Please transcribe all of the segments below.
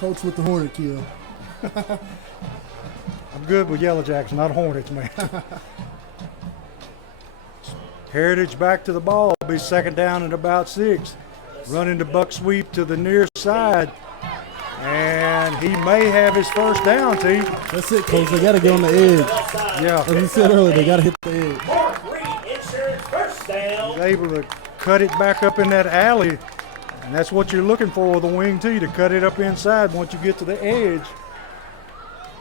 Coach with the Hornet kill. I'm good with Yellow Jackets, not Hornets, man. Heritage back to the ball. It'll be second down and about 6. Running the buck sweep to the near side. And he may have his first down, T. That's it, Coach. They got to get on the edge. Yeah. As we said earlier, they got to hit the edge. He's able to cut it back up in that alley. And that's what you're looking for with a wing T, to cut it up inside once you get to the edge.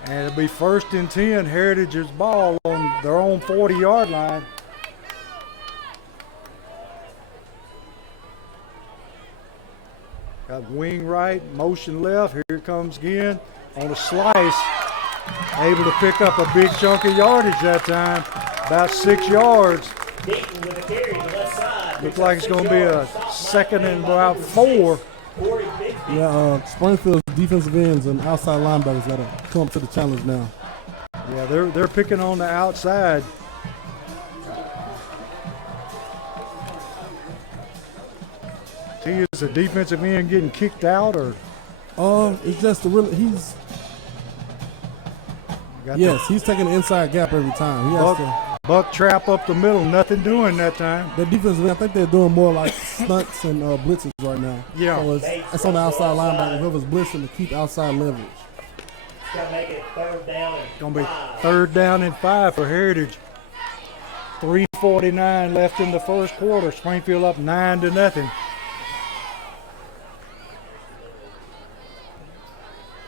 And it'll be 1st and 10, Heritage's ball on their own 40-yard line. Got wing right, motion left. Here it comes again on a slice. Able to pick up a big chunk of yardage that time, about 6 yards. Looks like it's going to be a 2nd and about 4. Yeah, Springfield's defensive ends and outside linebackers got to come up to the challenge now. Yeah, they're picking on the outside. T, is a defensive end getting kicked out, or? It's just he's taking the inside gap every time. He has to buck trap up the middle, nothing doing that time. The defensive end, I think they're doing more like stunts and blitzes right now. Yeah. So it's on the outside linebacker, whoever's blitzing to keep outside leverage. It's going to make it 3rd down and 5. Going to be 3rd down and 5 for Heritage. 3:49 left in the first quarter. Springfield up 9-0.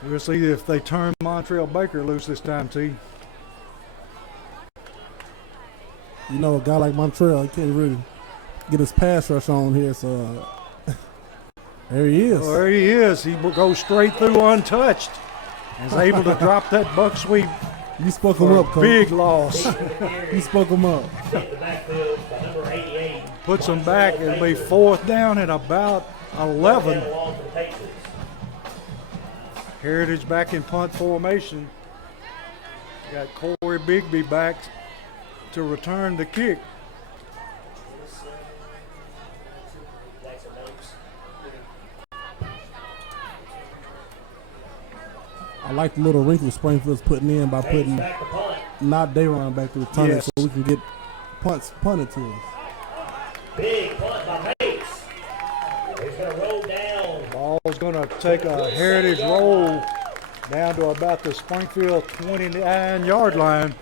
We'll see if they turn Montrell Baker loose this time, T. You know, a guy like Montrell, he can't really get his pass rush on here, so there he is. Well, there he is. He goes straight through untouched. And is able to drop that buck sweep. You spoke him up, Coach. Big loss. You spoke him up. Puts him back. It'll be 4th down and about 11. Heritage back in punt formation. Got Corey Bigby back to return the kick. I like the little wrinkle Springfield's putting in by putting not Dayron back to return it, so we can get punts punted to us. Big punt by Mace. He's going to roll down. Ball's going to take a Heritage roll down to about the Springfield 29-yard line,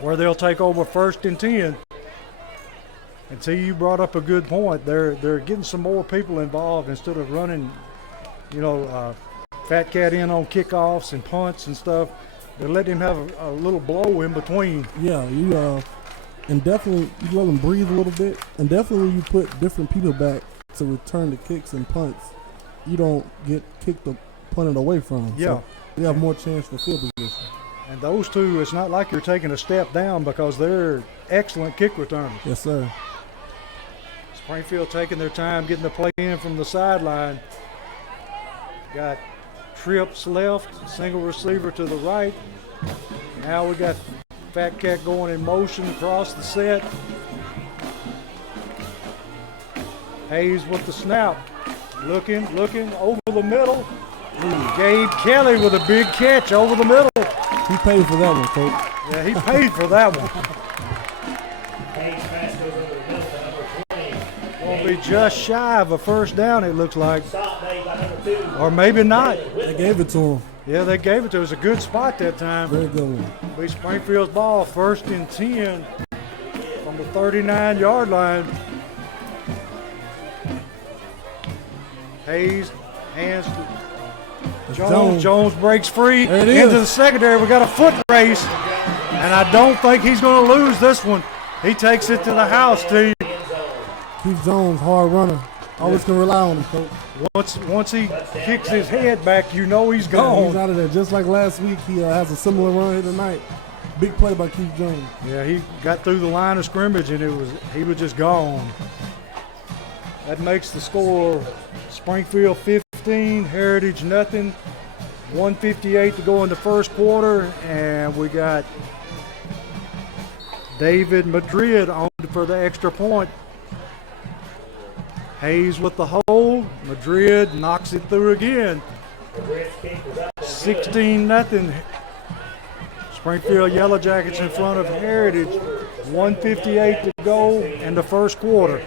where they'll take over 1st and 10. And see, you brought up a good point. They're getting some more people involved instead of running, Fat Cat in on kickoffs and punts and stuff. They're letting him have a little blow in between. Yeah, and definitely you let them breathe a little bit. And definitely when you put different people back to return the kicks and punts, you don't get kicked or punted away from them. Yeah. So you have more chance for field position. And those two, it's not like you're taking a step down because they're excellent kick returners. Yes, sir. Springfield taking their time getting the play in from the sideline. Got trips left, single receiver to the right. Now we got Fat Cat going in motion across the set. Hayes with the snap. Looking over the middle. Gabe Kelly with a big catch over the middle. He paid for that one, Coach. Yeah, he paid for that one. Gonna be just shy of a 1st down, it looks like. Or maybe not. They gave it to him. Yeah, they gave it to him. It was a good spot that time. Very good one. Be Springfield's ball, 1st and 10 from the 39-yard line. Hayes hands to Jones. Jones breaks free into the secondary. We got a foot race, and I don't think he's going to lose this one. He takes it to the house, T. Keith Jones, hard runner. Always can rely on him, Coach. Once he kicks his head back, you know he's gone. He's out of there. Just like last week, he has a similar run here tonight. Big play by Keith Jones. Yeah, he got through the line of scrimmage, and he was just gone. That makes the score Springfield 15, Heritage nothing. 1:58 to go in the first quarter, and we got David Madrid on for the extra point. Hayes with the hold. Madrid knocks it through again. 16-0. Springfield Yellow Jackets in front of Heritage. 1:58 to go in the first quarter.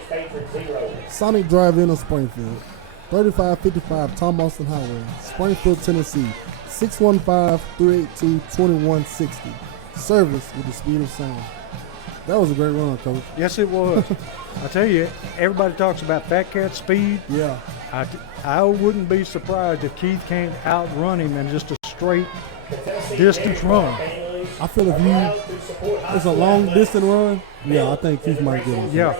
Sonic Drive-In of Springfield. 3555 Tom Austin Highway, Springfield, Tennessee. 615-382-2160. Service with the speed of sound. That was a great run, Coach. Yes, it was. I tell you, everybody talks about Fat Cat speed. Yeah. I wouldn't be surprised if Keith can't outrun him in just a straight distance run. I feel if it's a long distance run, yeah, I think Keith might get it. Yeah.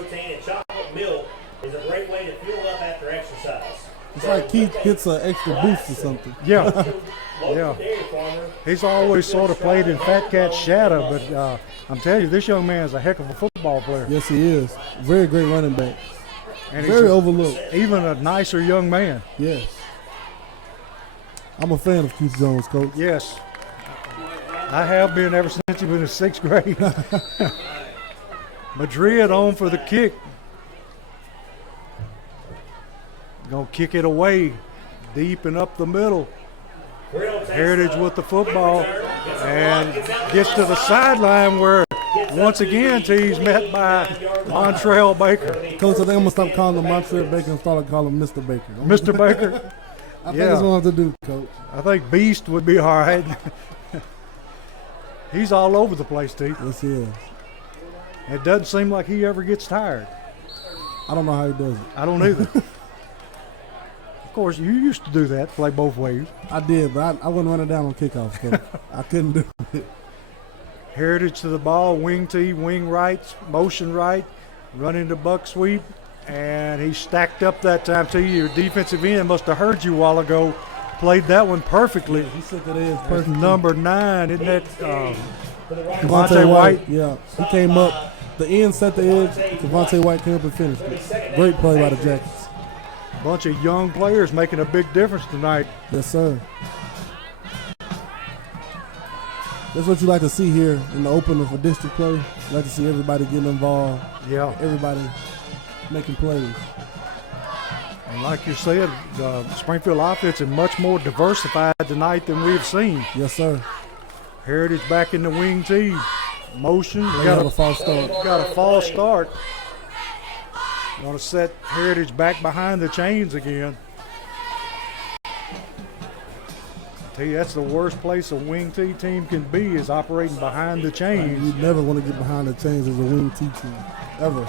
Is a great way to fuel up after exercise. It's like Keith gets an extra boost or something. Yeah. Yeah. He's always sort of played in Fat Cat's shadow, but I'm telling you, this young man is a heck of a football player. Yes, he is. Very great running back. And very overlooked. Even a nicer young man. Yes. I'm a fan of Keith Jones, Coach. Yes. I have been ever since he was in 6th grade. Madrid on for the kick. Gonna kick it away, deep and up the middle. Heritage with the football and gets to the sideline where once again he's met by Montrell Baker. Coach, I think I'm gonna stop calling him Montrell Baker and start calling him Mr. Baker. Mr. Baker. I think that's what I have to do, Coach. I think Beast would be all right. He's all over the place, Steve. Yes, he is. It doesn't seem like he ever gets tired. I don't know how he does it. I don't either. Of course, you used to do that, play both ways. I did, but I wasn't running down on kickoffs, Coach. I couldn't do it. Heritage to the ball, wing tee, wing right, motion right, running the buck sweep, and he stacked up that time to you. Your defensive end must have heard you a while ago. Played that one perfectly. He said that is perfect. Number 9, isn't that Devontae White? Yeah, he came up. The end set the edge. Devontae White came up and finished it. Great play by the Jackets. Bunch of young players making a big difference tonight. Yes, sir. That's what you like to see here in the opener for district play. You like to see everybody getting involved. Yeah. Everybody making plays. And like you said, the Springfield offense is much more diversified tonight than we've seen. Yes, sir. Heritage back in the wing tee. Motion. Got a false start. Got a false start. Want to set Heritage back behind the chains again. Tell you, that's the worst place a wing tee team can be, is operating behind the chains. You never want to get behind the chains as a wing tee team, ever.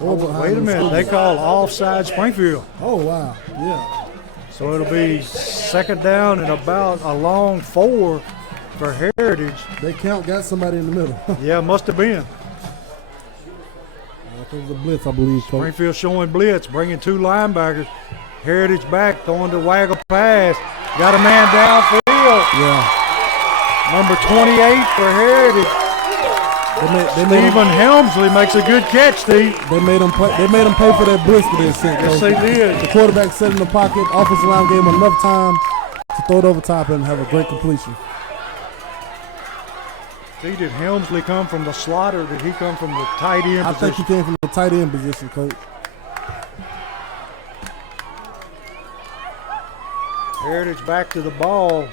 Oh, wait a minute, they call offside Springfield. Oh, wow, yeah. So it'll be 2nd down and about a long 4 for Heritage. They got somebody in the middle. Yeah, must have been. It was a blitz, I believe, Coach. Springfield showing blitz, bringing 2 linebackers. Heritage back, throwing the waggle pass. Got a man downfield. Yeah. Number 28 for Heritage. Stephen Helmsley makes a good catch, Steve. They made him pay for that blitz that they sent. Yes, they did. The quarterback sat in the pocket. Offensive line gave him enough time to throw it over top and have a great completion. See, did Helmsley come from the slot or did he come from the tight end position? I think he came from the tight end position, Coach. Heritage back to the ball.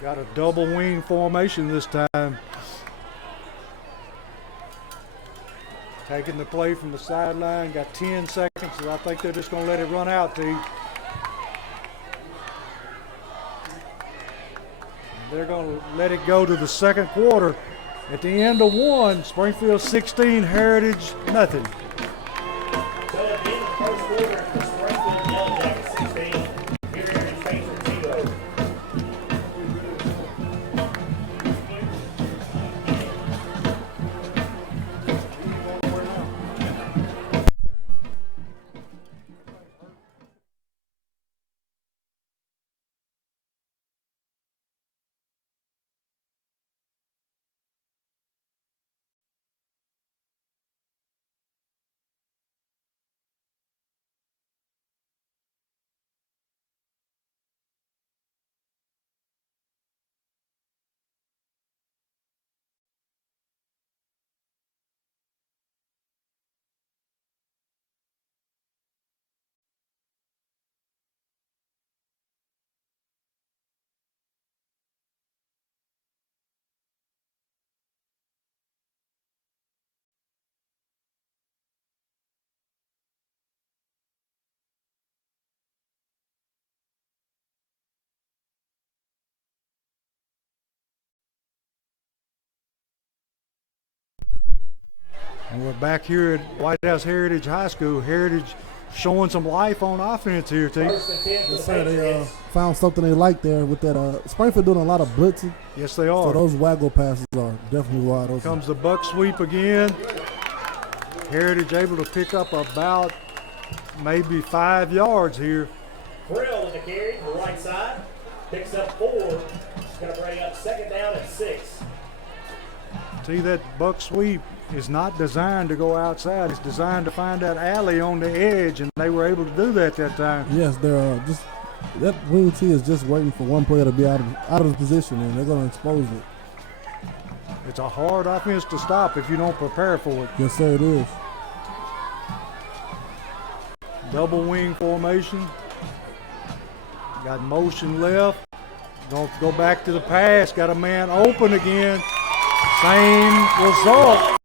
Got a double wing formation this time. Taking the play from the sideline. Got 10 seconds, so I think they're just going to let it run out, T. They're going to let it go to the 2nd quarter. At the end of 1, Springfield 16, Heritage nothing. And we're back here at White House Heritage High School. Heritage showing some life on offense here, T. First and 10 for the Yes, sir. They Patriots. found something they like there with that. Springfield doing a lot of blitzing, Yes, they so are. those waggle passes are definitely wide open. Comes the buck sweep again. Heritage able to pick up about maybe 5 yards here. Brill in the carry to the right side. Picks up 4. It's going to bring up second down at 6. See, that buck sweep is not designed to go outside. It's designed to find that alley on the edge, and they were able to do that time. Yes, they're just that wing T is just waiting for one player to be out of the position, and they're going to expose it. It's a hard offense to stop if you don't prepare for it. Yes, sir, it is. Double wing formation. Got motion left. Going to go back to the pass. Got a man open again. Same result.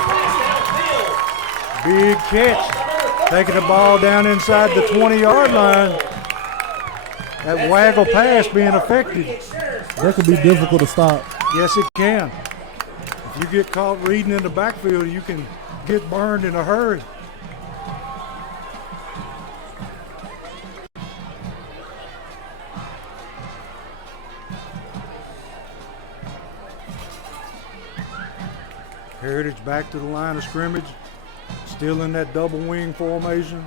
Big catch. Taking the ball down inside the 20-yard line. That waggle pass being effective. That could be difficult to stop. Yes, it can. If you get caught reading in the backfield, you can get burned in a hurry. Heritage back to the line of scrimmage, still in that double wing formation.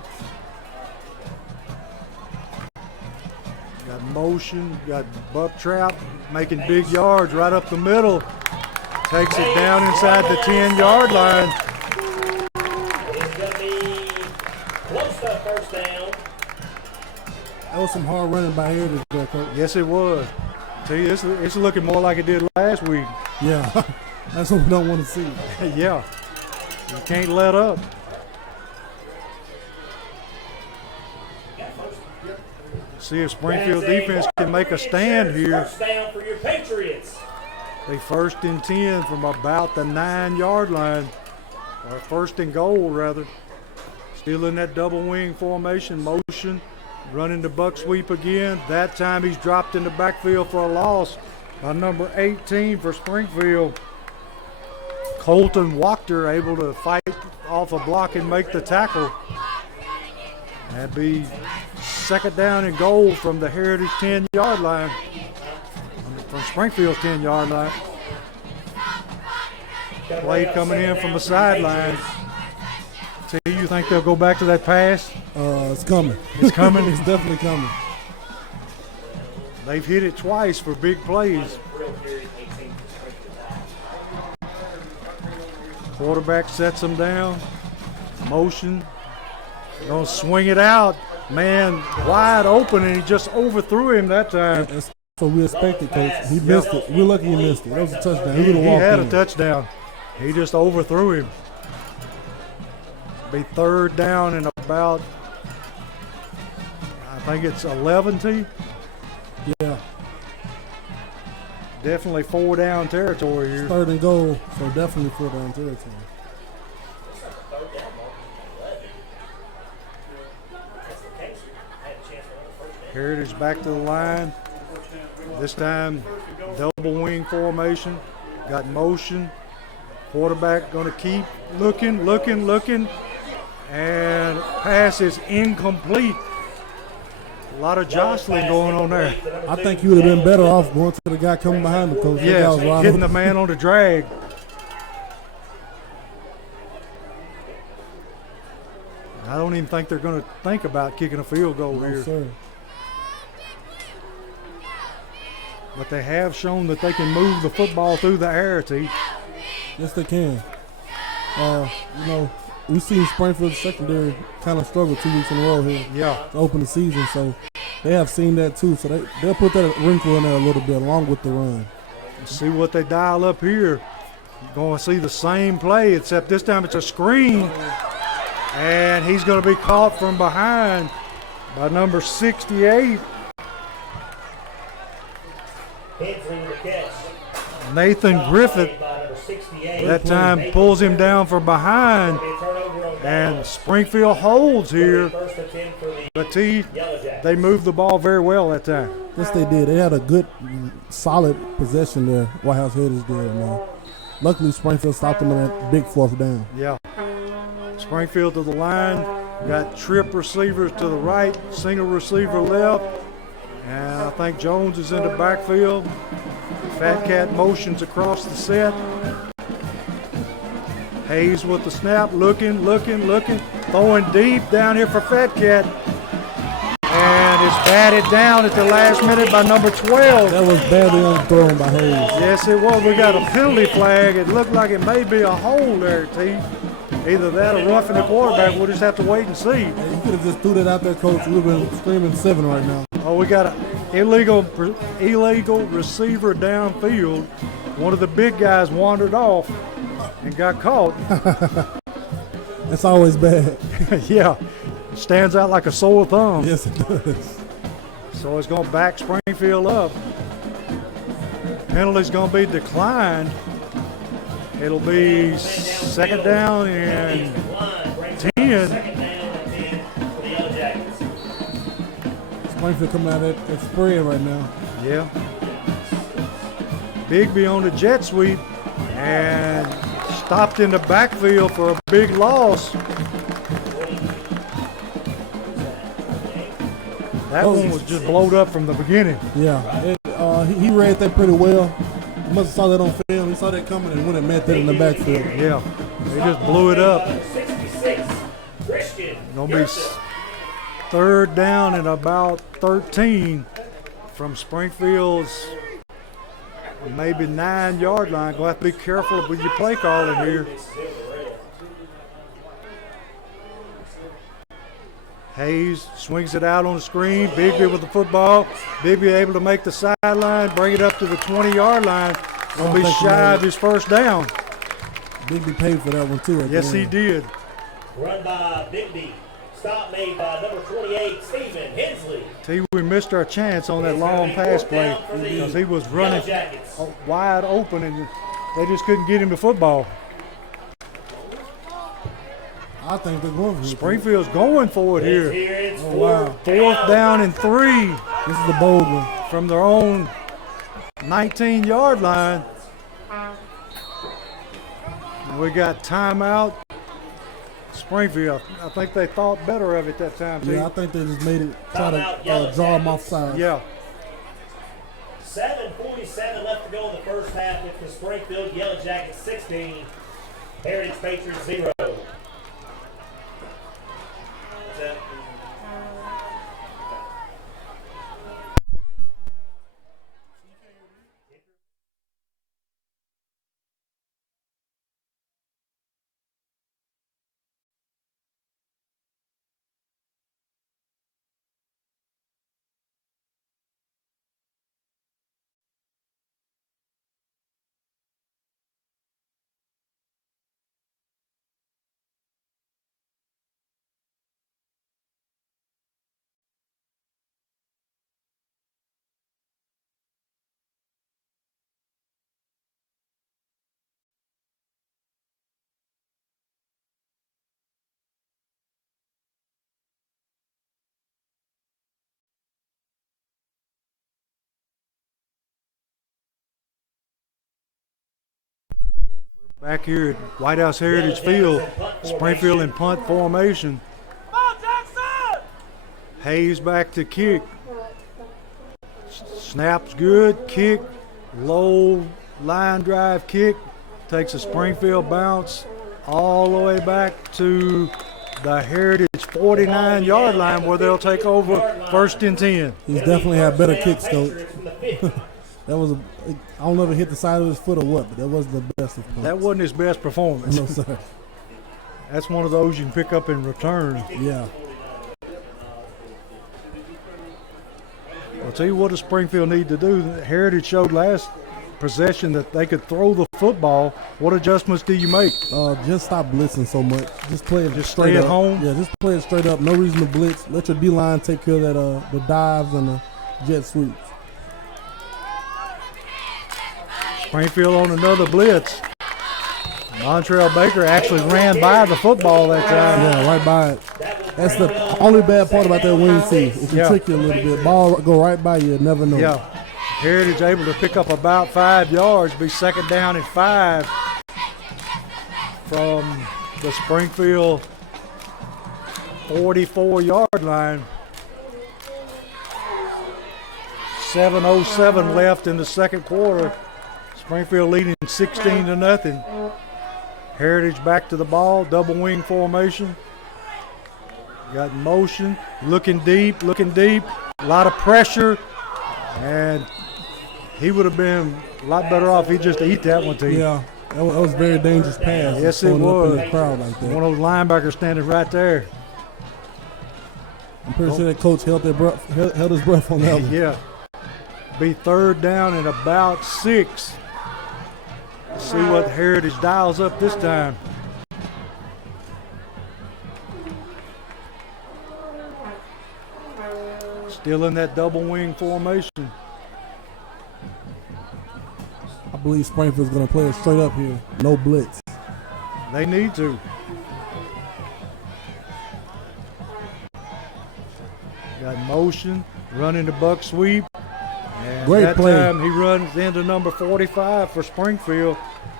Got motion, got buck trap, making big yards right up the middle. Takes it down inside the 10-yard line. It's going to be close to first down. That was some hard running by Heritage there, Coach. Yes, it was. See, it's looking more like it did last week. Yeah, that's what we don't want to see. Yeah, you can't let up. See if Springfield defense can make a stand here. First down for your Patriots. They 1st and 10 from about the 9-yard line, or 1st and goal rather. Still in that double wing formation, motion, running the buck sweep again. That time he's dropped in the backfield for a loss by number 18 for Springfield. Colton Wachter able to fight off a block and make the tackle. That'd be 2nd down and goal from the Heritage 10-yard line. From Springfield's 10-yard line. Play coming in from the sideline. T, you think they'll go back to that pass? It's coming. It's coming? It's definitely coming. They've hit it twice for big plays. Quarterback sets them down. Motion. Gonna swing it out. Man wide open, and he just overthrew him that time. That's what we expected, Coach. He missed it. We're lucky he missed it. That was a touchdown. He would have He walked had a in. touchdown. He just overthrew him. Be 3rd down and about, I think it's 11, T. Yeah, Definitely 4 down territory here. 3rd and goal, so definitely 4 down territory. Heritage back to the line. This time, double wing formation. Got motion. Quarterback going to keep looking. And pass is incomplete. A lot of jostling going on there. I think you would have been better off going to the guy coming behind the coach. That guy Yes, was wide hitting the open. man on the drag. I don't even think they're going to think about kicking a field goal No, here. sir. But they have shown that they can move the football through the air, T. Yes, they can. We've seen Springfield secondary kind of struggle 2 weeks in a row here Yeah. to open the season, so they have seen that too. So they'll put that wrinkle in there a little bit along with the run. See what they dial up here. You're going to see the same play, except this time it's a screen. And he's going to be caught from behind by number 68. Hensley with the catch. Nathan Griffith. By number 68. That time pulls him down from behind. Be a turnover on And downs. Springfield holds here. First and 10 for the But T, Yellow Jackets. they moved the ball very well that time. Yes, they did. They had a good, solid possession there. White House Heritage did, man. Luckily, Springfield stopped them in that big 4th down. Yeah. Springfield to the line. Got trip receivers to the right, single receiver left. And I think Jones is in the backfield. Fat Cat motions across the set. Hayes with the snap, looking. Throwing deep down here for Fat Cat. And it's batted down at the last minute by number 12. That was badly underthrown by Hayes. Yes, it was. We got a penalty flag. It looked like it may be a hole there, T. Either that or roughing the quarterback. We'll just have to wait and see. You could have just threw that out there, Coach. We've been screaming 7 right now. Oh, we got an illegal receiver downfield. One of the big guys wandered off and got caught. That's always bad. Yeah, it stands out like a sore thumb. Yes, it does. So it's going to back Springfield up. Penalty's going to be declined. It'll be second down and 10. Springfield coming out at spread right now. Yeah. Bigby on the jet sweep and stopped in the backfield for a big loss. That one was just blowed up from the beginning. Yeah, he read that pretty well. He must have saw that on film. He saw that coming and went and met that in the backfield. Yeah, they just blew it up. 66, Christian. Gonna be third down and about 13 from Springfield's maybe 9-yard line. Gonna have to be careful with your play calling here. Hayes swings it out on the screen. Bigby with the football. Bigby able to make the sideline, bring it up to the 20-yard line. Gonna be shy of his first down. Bigby paid for that one too. Yes, he did. Run by Bigby. Stop made by number 28, Stephen Hensley. See, we missed our chance on that long pass play because he was running wide open and they just couldn't get him the football. I think they're going for it. Springfield's going for it here. Oh, wow. Fourth down and 3 This is the bold one. from their own 19-yard line. And we got timeout. Springfield, I think they thought better of it that time, too. Yeah, I think they just made it, try to draw them off sides. Yeah. 7:47 left to go in the first half with the Springfield Yellow Jackets 16, Heritage Patriots 0. Back here at White House Heritage Field, Springfield in punt formation. Hayes back to kick. Snap's good, kick, low line drive kick. Takes a Springfield bounce all the way back to the Heritage 49-yard line where they'll take over first and 10. He's definitely had better kicks, Coach. That was I don't know if it hit the side of his foot or what, but that wasn't the best of punts. That wasn't his best performance. No, sir. That's one of those you can pick up in return. Yeah. I'll tell you what does Springfield need to do. Heritage showed last possession that they could throw the football. What adjustments do you make? Just stop blitzing so much. Just play it Just straight stay at up. home? Yeah, just play it straight up. No reason to blitz. Let your D-line take care of that, the dives and the jet sweeps. Springfield on another blitz. Montreal Baker actually ran by the football that time. Yeah, right by it. That's the only bad part about that wing tee. It can trick you a little bit. Ball go right by you, never know. Yeah. Heritage able to pick up about 5 yards, be second down and 5 from the Springfield 44-yard line. 7:07 left in the second quarter. Springfield leading 16-0. Heritage back to the ball, double wing formation. Got motion, looking deep. A lot of pressure, and he would have been a lot better off. He just eat that one to you. Yeah, that was a very dangerous pass. Yes, it Up in was. the crowd like that. One of those linebackers standing right there. I'm pretty sure that coach held his breath on that one. Yeah. Be third down and about 6. Let's see what Heritage dials up this time. Still in that double wing formation. I believe Springfield's going to play it straight up here. No blitz. They need to. Got motion, running the buck sweep. And Great that play. time he runs into number 45 for Springfield.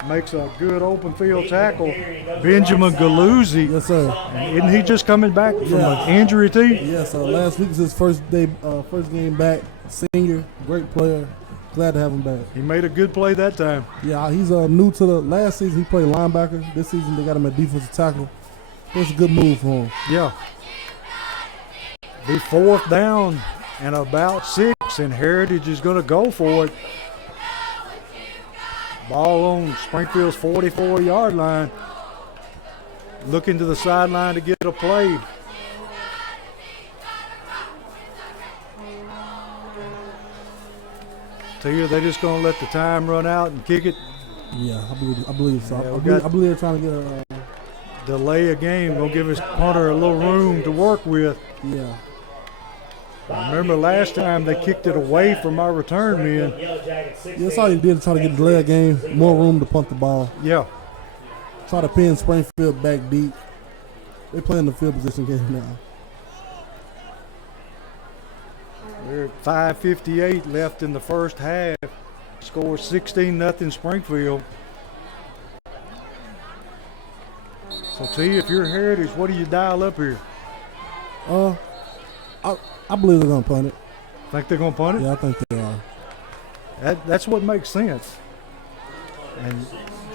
Makes a good open field tackle. Benjamin Galuzzi. Yes, sir. Isn't he just coming back from an injury too? Yes, last week was his first game back. Senior, great player. Glad to have him back. He made a good play that time. Yeah, he's new to the last season. He played linebacker. This season they got him at defensive tackle. It's a good move for him. Yeah. Be fourth down and about 6, and Heritage is going to go for it. Ball on Springfield's 44-yard line. Looking to the sideline to get a play. Tell you they're just going to let the time run out and kick it. Yeah, I believe so. Yeah, I believe they're trying to get a delay a game. Going to give his punter a little room to work with. yeah. Remember last time they kicked it away from our return men. Yeah, that's all he did to try to get the delay game, more room to punt the ball. Yeah. Try to pin Springfield back deep. They're playing the field position game now. We're at 5:58 left in the first half. Score 16-0 Springfield. So T, if you're Heritage, what do you dial up here? I believe they're gonna punt it. Think they're going to punt it? Yeah, I think they are. That's what makes sense. And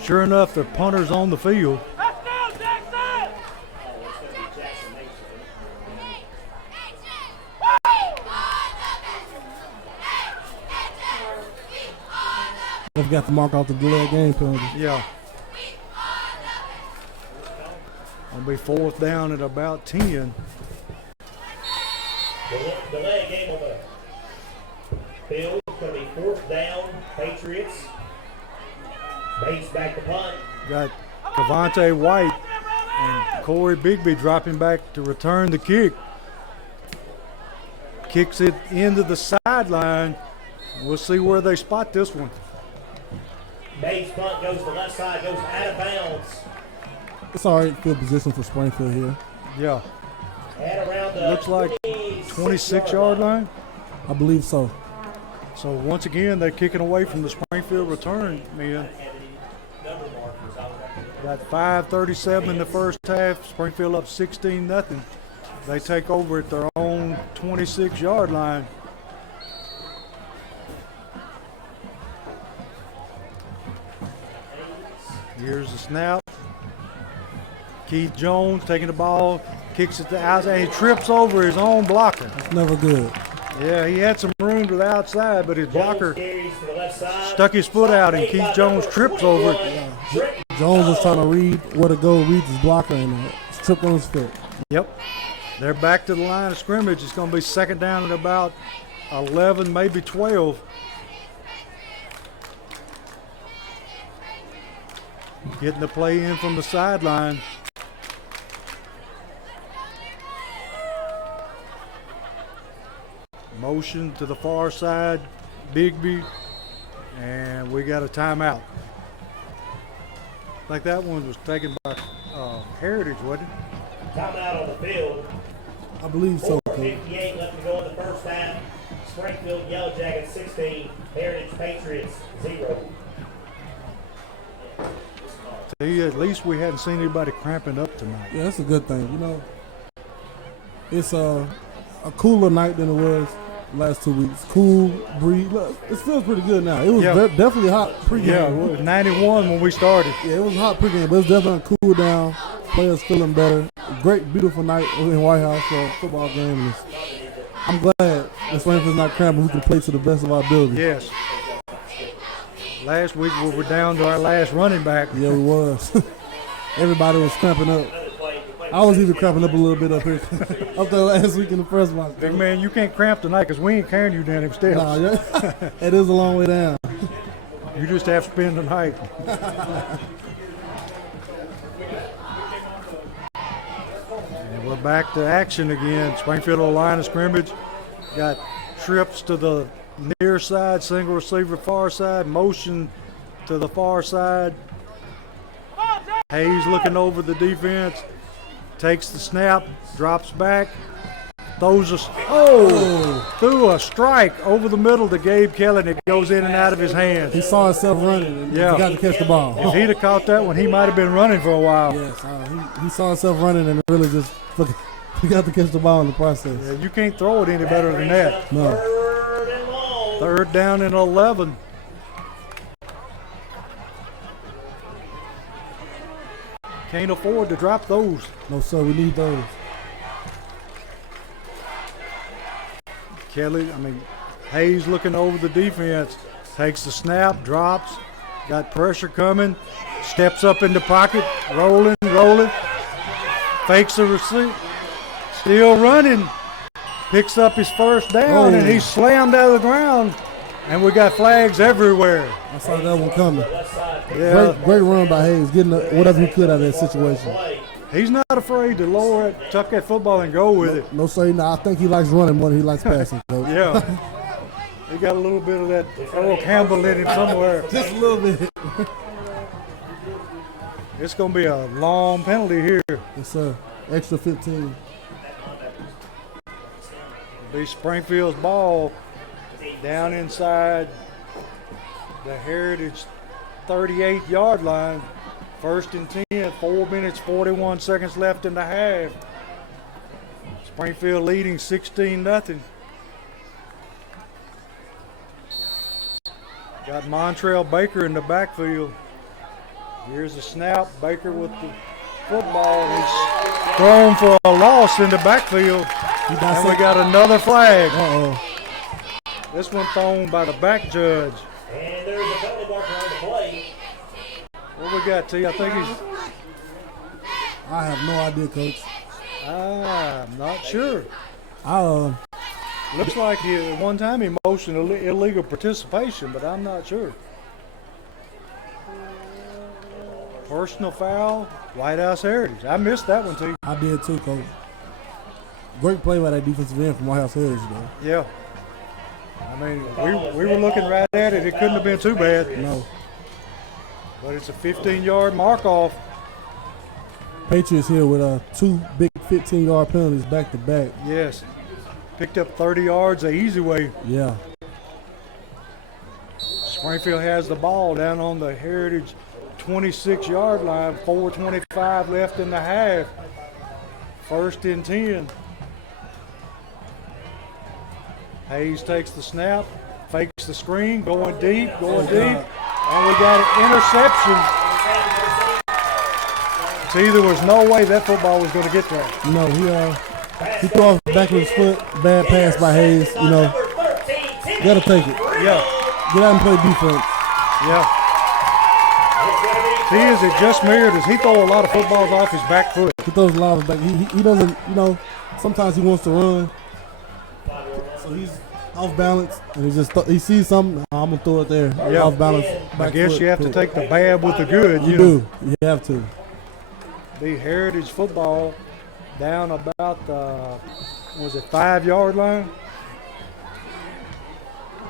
sure enough, the punter's on the field. They've got to mark out the delay game penalty. Yeah. It'll be fourth down at about 10. Delay game on the field. It's going to be fourth down, Patriots. Bates back to punt. Got Cavante White and Corey Bigby dropping back to return the kick. Kicks it into the sideline. We'll see where they spot this one. Bates punt goes to the left side, goes out of bounds. It's all right field position for Springfield here. Yeah. At around the Looks like 26-yard line. I believe so. So once again, they're kicking away from the Springfield return men. Got 5:37 in the first half. Springfield up 16-0. They take over at their own 26-yard line. Here's the snap. Keith Jones taking the ball, kicks it to outside. He trips over his own blocker. It's never good. Yeah, he had some room to the outside, but his blocker carries to the left side. stuck his foot out, and Keith Jones trips over it. Jones was trying to read where to go, reads his blocker, and tripped on his foot. Yep. They're back to the line of scrimmage. It's going to be second down at about 11, maybe 12. Getting the play in from the sideline. Motion to the far side, Bigby, and we got a timeout. I think that one was taken by Heritage, wasn't it? Timeout on the field. I believe so. 4:58 left to go in the first half. Springfield Yellow Jackets 16, Heritage Patriots 0. At least we hadn't seen anybody cramping up tonight. Yeah, that's a good thing. You know, it's a cooler night than it was last 2 weeks. Cool breeze. Look, it feels pretty good now. It was definitely hot pregame. Yeah, it was 91 when we started. Yeah, it was hot pregame, but it's definitely cool down. Players feeling better. Great, beautiful night in White House for a football game. And I'm glad that Springfield's not cramping. We can play to the best of our ability. Yes. Last week we were down to our last running back. Yeah, we was. Everybody was cramping up. I was even cramping up a little bit up here. Up there last week in the first one. Big man, you can't cramp tonight because we ain't carrying you down them steps. Nah, yeah. It is a long way down. You just have to spend the night. And we're back to action again. Springfield line of scrimmage. Got trips to the near side, single receiver far side, motion to the far side. Hayes looking over the defense, takes the snap, drops back, throws threw a strike over the middle to Gabe Kelly, and it goes in and out of his hands. He saw himself running and he got to catch the ball. If he'd have caught that one, he might have been running for a while. Yes, he saw himself running and really just he got to catch the ball in the process. Yeah, you can't throw it any better than that. No. Third down and 11. Can't afford to drop those. No, sir, we need those. Hayes looking over the defense, takes the snap, drops, got pressure coming, steps up in the pocket, rolling, fakes the receipt, still running, picks up his first down, and he's slammed out of the ground, and we got flags everywhere. I saw that one coming. Yeah. Great run by Hayes, getting whatever he could out of that situation. He's not afraid to lower it, tuck that football, and go with it. No, sir, I think he likes running more than he likes passing, Coach. Yeah. He got a little bit of that Earl Campbell in him somewhere. Just a little bit. It's going to be a long penalty here. Yes, sir. Extra 15. It'll be Springfield's ball down inside the Heritage 38-yard line. First and 10, 4 minutes, 41 seconds left in the half. Springfield leading 16-0. Got Montrell Baker in the backfield. Here's the snap. Baker with the football. He's thrown for a loss in the backfield. And we got another flag. This one thrown by the back judge. And there's a penalty marker on the play. What we got, T? I think he's... I have no idea, Coach. I'm not sure. I Looks like at one time he motioned illegal participation, but I'm not sure. Personal foul, White House Heritage. I missed that one, too. I did too, Coach. Great play by that defensive end from White House Heritage, though. Yeah. I mean, we were looking right at it. It couldn't have been too bad. No. But it's a 15-yard mark-off. Patriots here with two big 15-yard penalties back to back. Yes. Picked up 30 yards the easy way. Yeah. Springfield has the ball down on the Heritage 26-yard line. 4:25 left in the half. First and 10. Hayes takes the snap, fakes the screen, going deep. And we got an interception. See, there was no way that football was going to get there. No, he threw off the back of his foot. Bad pass by Hayes. You know, gotta take it. Yeah. Get out and play defense. Yeah. See, is it just me or does he throw a lot of footballs off his back foot? He throws a lot of back. He doesn't, you know, sometimes he wants to run. So he's off balance and he sees something, I'm going to throw it there. Yeah. Off balance. I guess you have to take the bad with the good. You do. You have to. The Heritage football down about the, 5-yard line?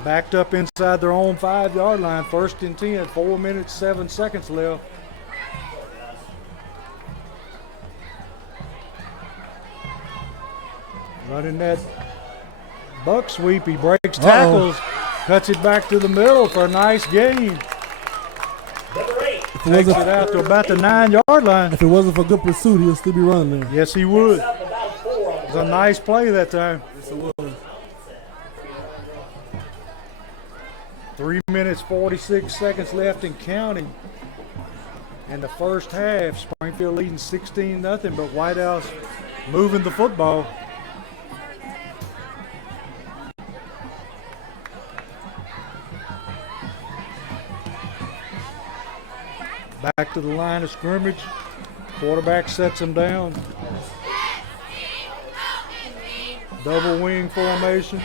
Backed up inside their own 5-yard line. First and 10, 4 minutes, 7 seconds left. Running that buck sweep. He breaks tackles, cuts it back to the middle for a nice gain. Number 8. Takes it out to about the 9-yard line. If it wasn't for good pursuit, he'll still be running there. Yes, he would. It was a nice play that time. Yes, it was. 3 minutes, 46 seconds left and counting. In the first half, Springfield leading 16-0, but White House moving the football. Back to the line of scrimmage. Quarterback sets him down. Double wing formation.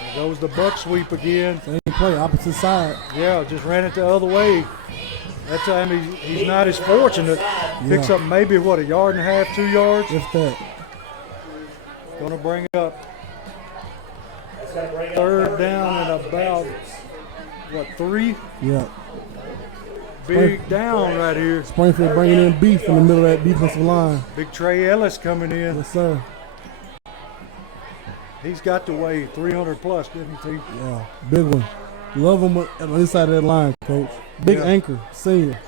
There goes the buck sweep again. Same play, opposite side. Yeah, just ran it the other way. That time he's not as fortunate. Picks up maybe, what, 1.5 yards, 2 yards? If that. Going to bring up third down and about, what, 3? Yeah. Big down right here. Springfield bringing in beef in the middle of that defensive line. Big Trey Ellis coming in. Yes, sir. He's got to weigh 300 plus, didn't he? Yeah, big one. Love him on the inside of that line, Coach. Big anchor, senior.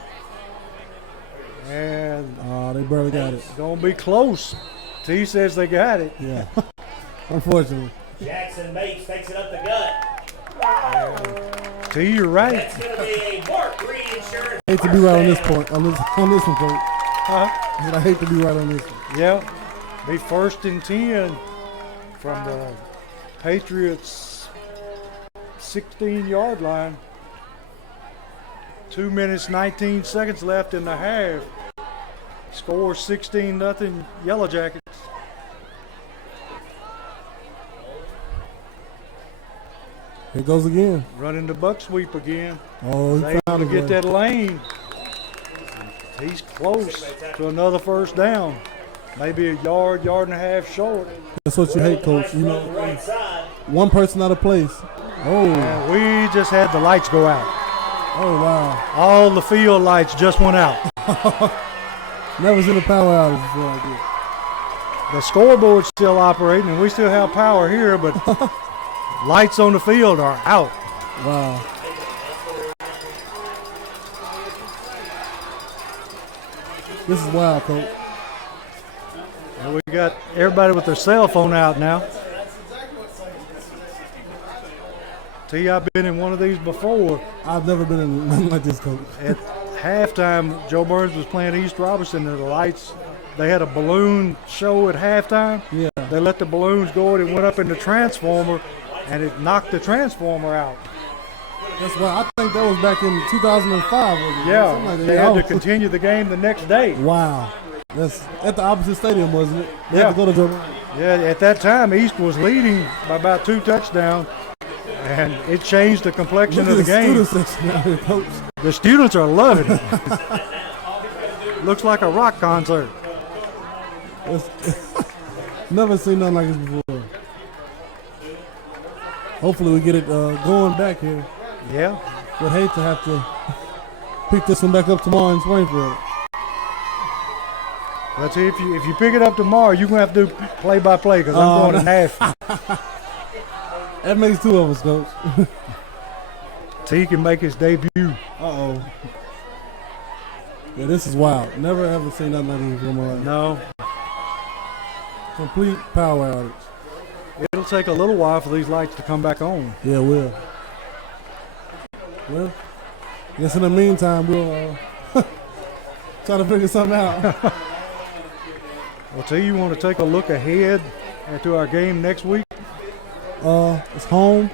And they barely got it. Gonna be close. T says they got it. Yeah. Unfortunately. Jackson Bates takes it up the gut. T, you're right. That's going to be a Mark Reed insurance. I hate to be right on this point. On this one, Coach. Huh? But I hate to be right on this one. Yeah. Be 1st and 10 from the Patriots' 16-yard line. 2 minutes, 19 seconds left in the half. Score 16-0 Yellow Jackets. Here goes again. Running the buck sweep again. Oh, he Able found to a get way. that lane. He's close to another first down. Maybe 1 yard, 1.5 yards short. That's what you hate, Coach. You know, Right side. one person out of place. Oh, And we just had the lights go out. oh wow. All the field lights just went out. Never seen a power outage before like this. The scoreboard's still operating, and we still have power here, but lights on the field are out. Wow. This is wild, Coach. And we got everybody with their cell phone out now. T, I've been in one of these before. I've never been in nothing like this, Coach. At halftime, Joe Burns was playing East Robertson, and the lights, they had a balloon show at halftime. Yeah. They let the balloons go, and it went up in the transformer, and it knocked the transformer out. That's why I think that was back in 2005, wasn't it? Yeah, Something like that. they had to Oh. continue the game the next day. Wow. That's at the opposite stadium, wasn't it? They Yeah. had to go to Joe. Yeah, at that time, East was leading by about 2 touchdowns, and it changed the complexion Look of at the the game. student section out here, Coach. The students are loving it. Looks like a rock concert. Never seen nothing like this before. Hopefully we get it going back here. Yeah. Would hate to have to pick this one back up tomorrow in Springfield. Let's see, if you pick it up tomorrow, you're going to have to do play-by-play because I'm going to Nashville. That makes two of us, Coach. T can make his debut. Uh-oh. Yeah, this is wild. Never ever seen nothing like this before in my life. No, Complete power outage. it'll take a little while for these lights to come back on. Yeah, it will. Well, I guess in the meantime, we'll try to figure something out. Well, T, you want to take a look ahead into our game next week? It's home.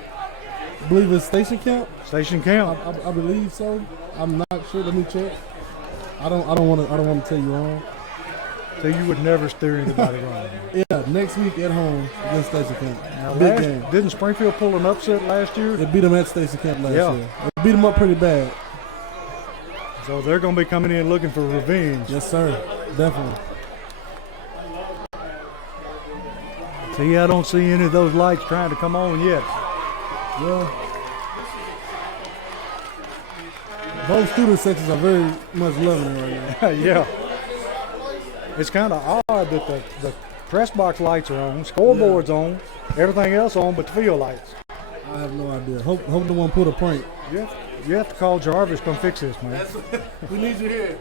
I believe it's Station Camp. Station camp. I believe so. I'm not sure. Let me check. I don't want to tell you wrong. So you would never steer anybody wrong. Yeah, next week at home against Station Camp. Now, Big game. didn't Springfield pull an upset last year? They beat them at Station Camp last Yeah. year. They beat them up pretty bad. So they're going to be coming in looking for revenge. Yes, sir. Definitely. See, I don't see any of those lights trying to come on yet. Well, both student sections are very much loving it right now. Yeah. It's kind of odd that the press box lights are on, scoreboard's on, everything else on but the field lights. I have no idea. Hope the one put a prank. Yeah. You have to call Jarvis. Come fix this, man. We need you here.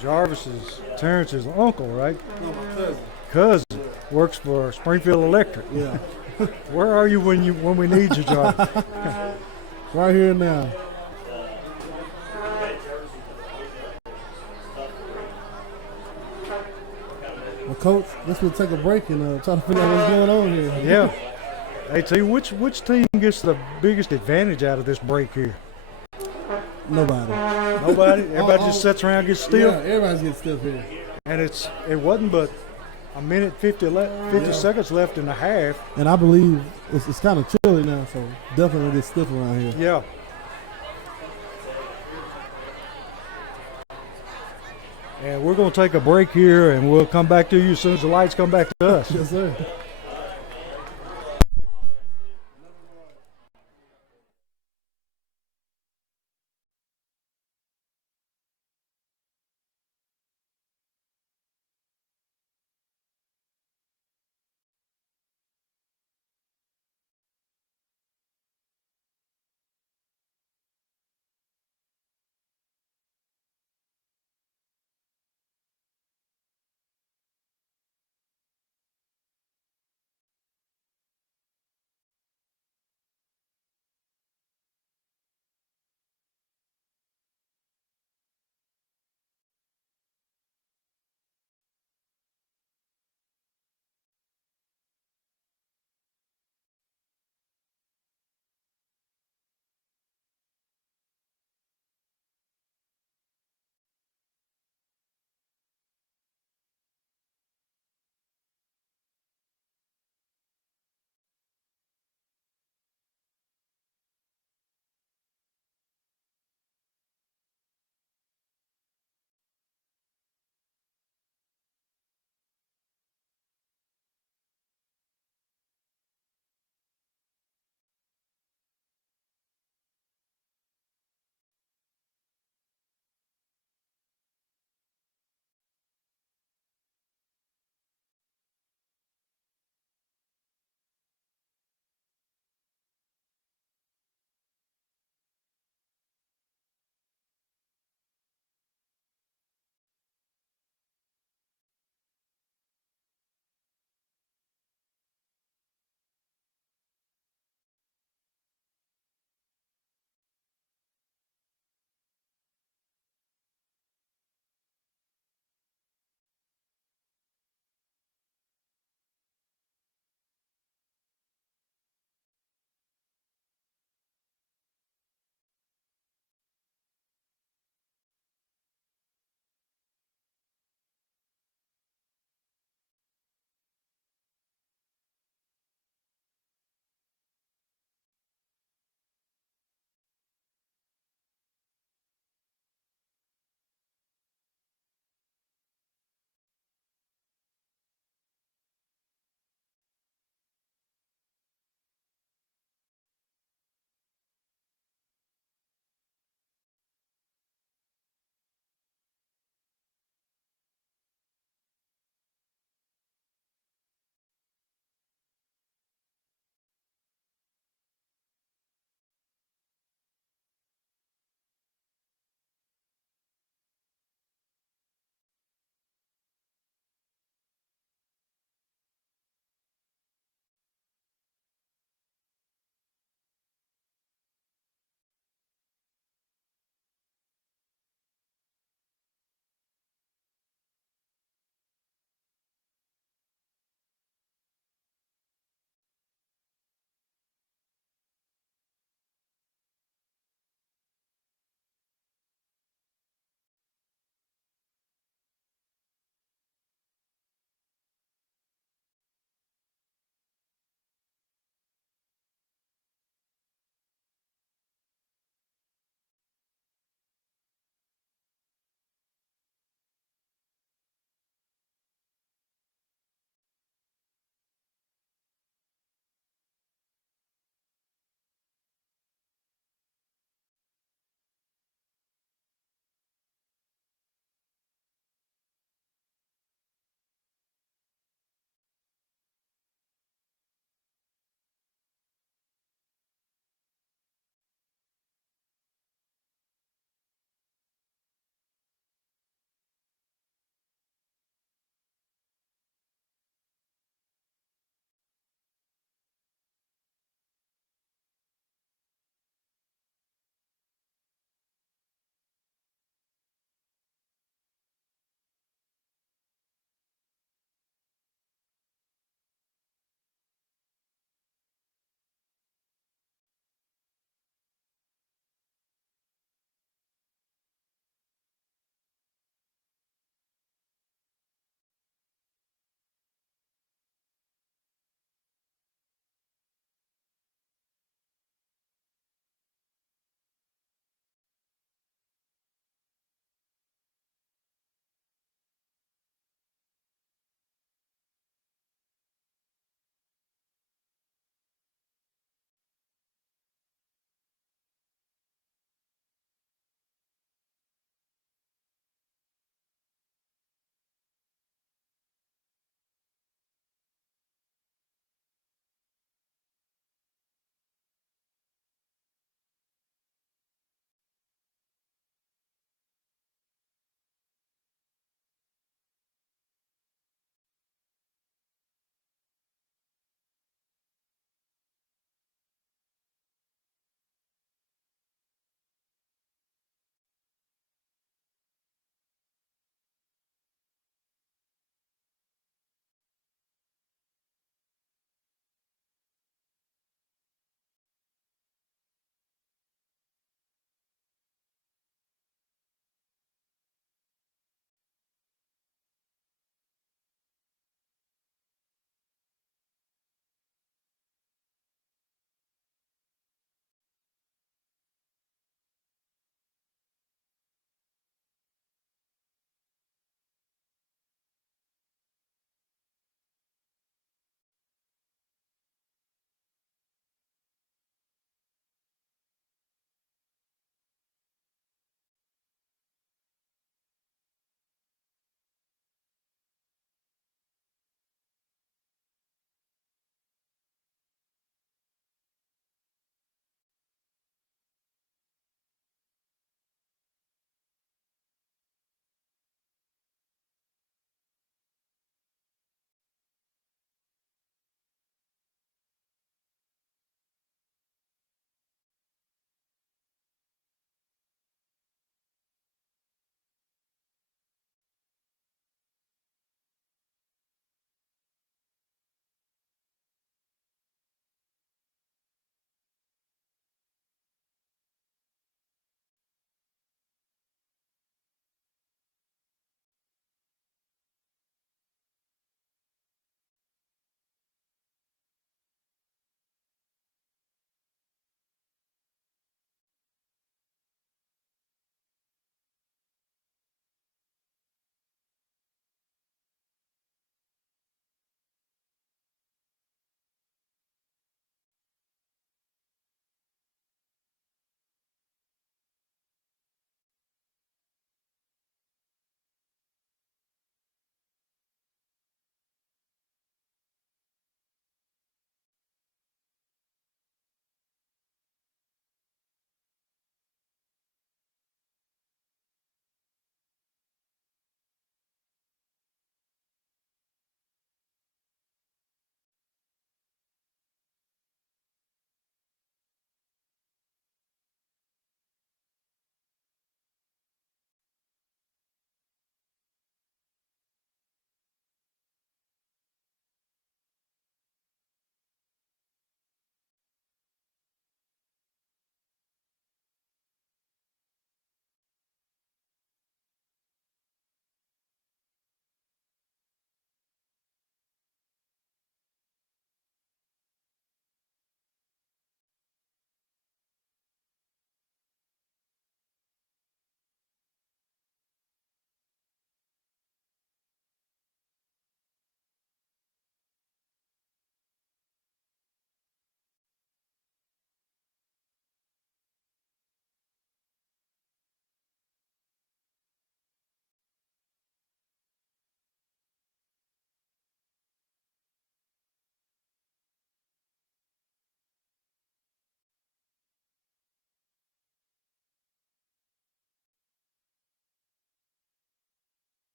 Jarvis is Terrence's uncle, right? No, my cousin. Cousin works for Springfield Electric. Yeah. Where are you when we need you, Jarvis? Right here now. Well, Coach, guess we'll take a break and try to figure out what's going on here. Yeah. Hey, T, which team gets the biggest advantage out of this break here? Nobody. Nobody. Everybody just sits around and gets still. Yeah, everybody's getting stiff here. And it wasn't but a minute 50 seconds left in the half. And I believe it's kind of chilly now, so definitely get stiff around here. Yeah. And we're going to take a break here, and we'll come back to you as soon as the lights come back to us. Yes, sir.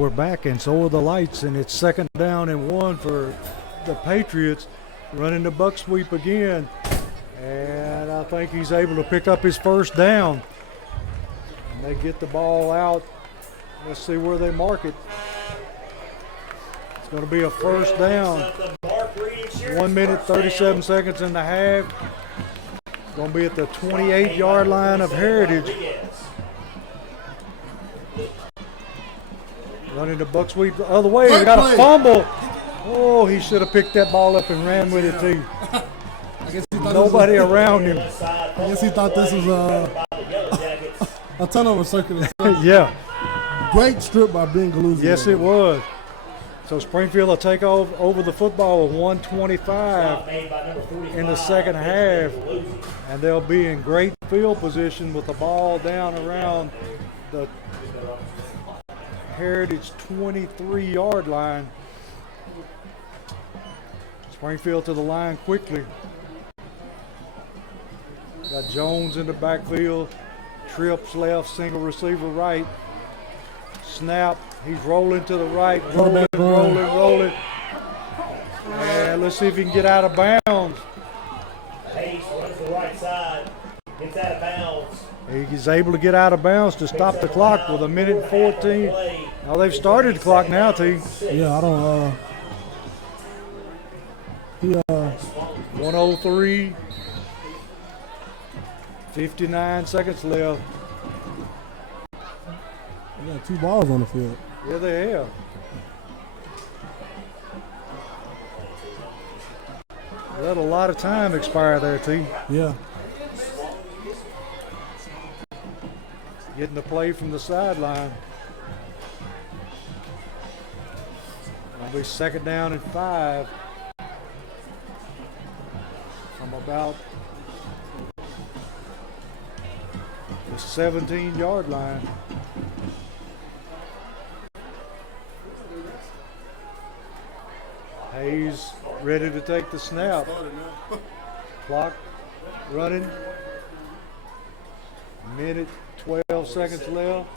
we're back, and so are the lights, and it's 2nd down and 1 for the Patriots, running the buck sweep again, and I think he's able to pick up his 1st down. And they get the ball out. Let's see where they mark it. It's going to be a 1st down. 1 minute, 37 seconds in the half. It's going to be at the 28-yard line of Heritage. Running the buck sweep the other way. He got a fumble. Oh, he should have picked that ball up and ran with it too. I guess he thought Nobody around him. I guess he thought this was a turnover circuit. Yeah. Great strip by Ben Galuzzi. Yes, it was. So Springfield will take over the football with 1:25 in the 2nd half, and they'll be in great field position with the ball down around the Heritage 23-yard line. Springfield to the line quickly. Got Jones in the backfield. Trips left, single receiver right. Snap. He's rolling to the right. Rolling. And let's see if he can get out of bounds. Hayes runs the right side. Gets out of bounds. He's able to get out of bounds to stop the clock with 1:14. Now they've started the clock now, T. Yeah, I don't. 1:03. 59 seconds left. They got 2 balls on the field. Yeah, they have. Let a lot of time expire there, T. Yeah. Getting the play from the sideline. It'll be 2nd down and 5 from about the 17-yard line. Hayes ready to take the snap. Clock running. Minute, 12 seconds left.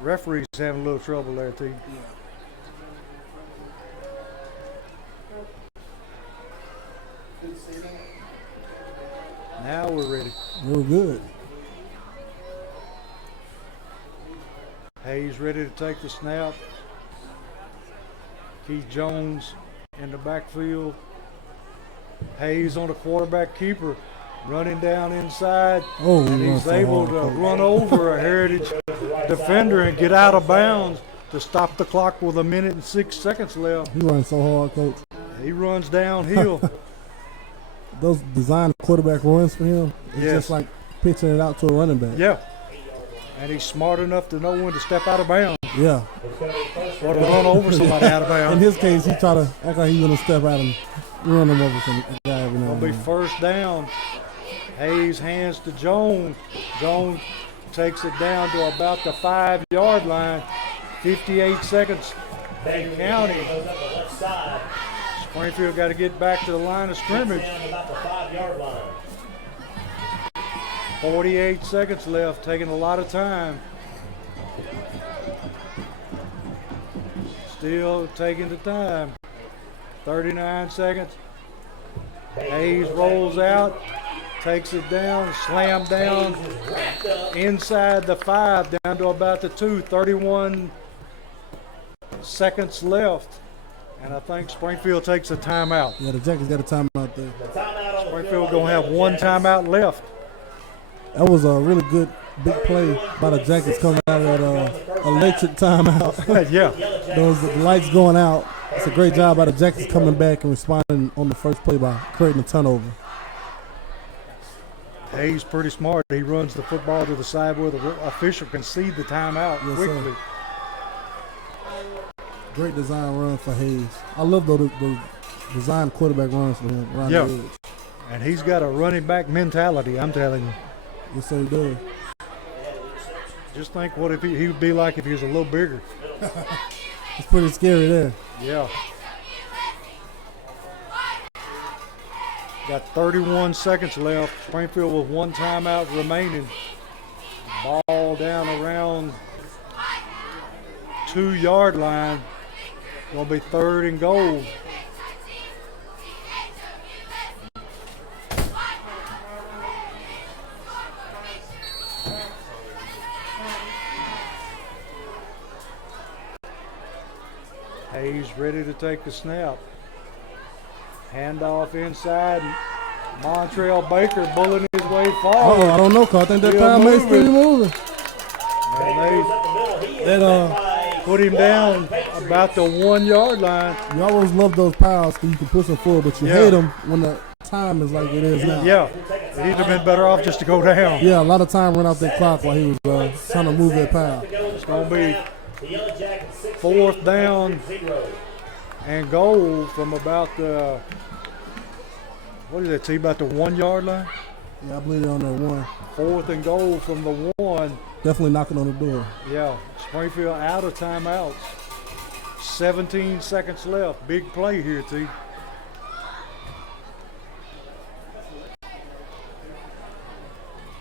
Referee's having a little trouble there, T. Now we're ready. We're good. Hayes ready to take the snap. Keith Jones in the backfield. Hayes on the quarterback keeper, running down inside. Oh, and he's able to run over a Heritage defender and get out of bounds to stop the clock with 1 minute and 6 seconds left. He runs so hard, Coach. He runs downhill. Those design quarterback runs for him, it's Yes. just like pitching it out to a running back. Yeah. And he's smart enough to know when to step out of bounds Yeah. or to run over somebody out of In bounds. his case, he try to act like he's going to step out and run him over some guy every now It'll and be then. 1st down. Hayes hands to Jones. Jones takes it down to about the 5-yard line. 58 seconds and counting. Goes up the left side. Springfield got to get back to the line of scrimmage. Down about the 5-yard line. 48 seconds left, taking a lot of time. Still taking the time. 39 seconds. Hayes rolls out, takes it down, slam down inside the 5, down to about the 2. 31 seconds left. And I think Springfield takes a timeout. Yeah, the Jackets got a timeout there. The timeout on the Springfield field going to have one timeout left. That was a really good big play by the Jackets coming out of that electric timeout. Yeah. Those the lights going out. It's a great job by the Jackets coming back and responding on the first play by creating a turnover. Hayes pretty smart. He runs the football to the side where the official can see the timeout Yes, quickly. sir. Great design run for Hayes. I love those design quarterback runs for him around Yeah. the edge. And he's got a running back mentality, I'm telling you. Yes, sir, he does. Just think what if he would be like if he was a little bigger. It's pretty scary there. Yeah. Got 31 seconds left. Springfield with one timeout remaining. Ball down around 2-yard line. Gonna be 3rd and goal. Hayes ready to take the snap. Handoff inside. Montrell Baker bulling his way forward. I don't know, cause I think that pound may still be moving. They put him down about the 1-yard line. You always love those piles because you can push them forward, but you hate them when the time is like it is now. Yeah, he'd have been better off just to go down. Yeah, a lot of time ran off that clock while he was trying to move that pile. It's going to be 4th down and goal from about the, what is that, T, about the 1-yard line? Yeah, I believe they're on there 1. 4th and goal from the 1. Definitely knocking on the door. Yeah, Springfield out of timeouts. 17 seconds left. Big play here, T.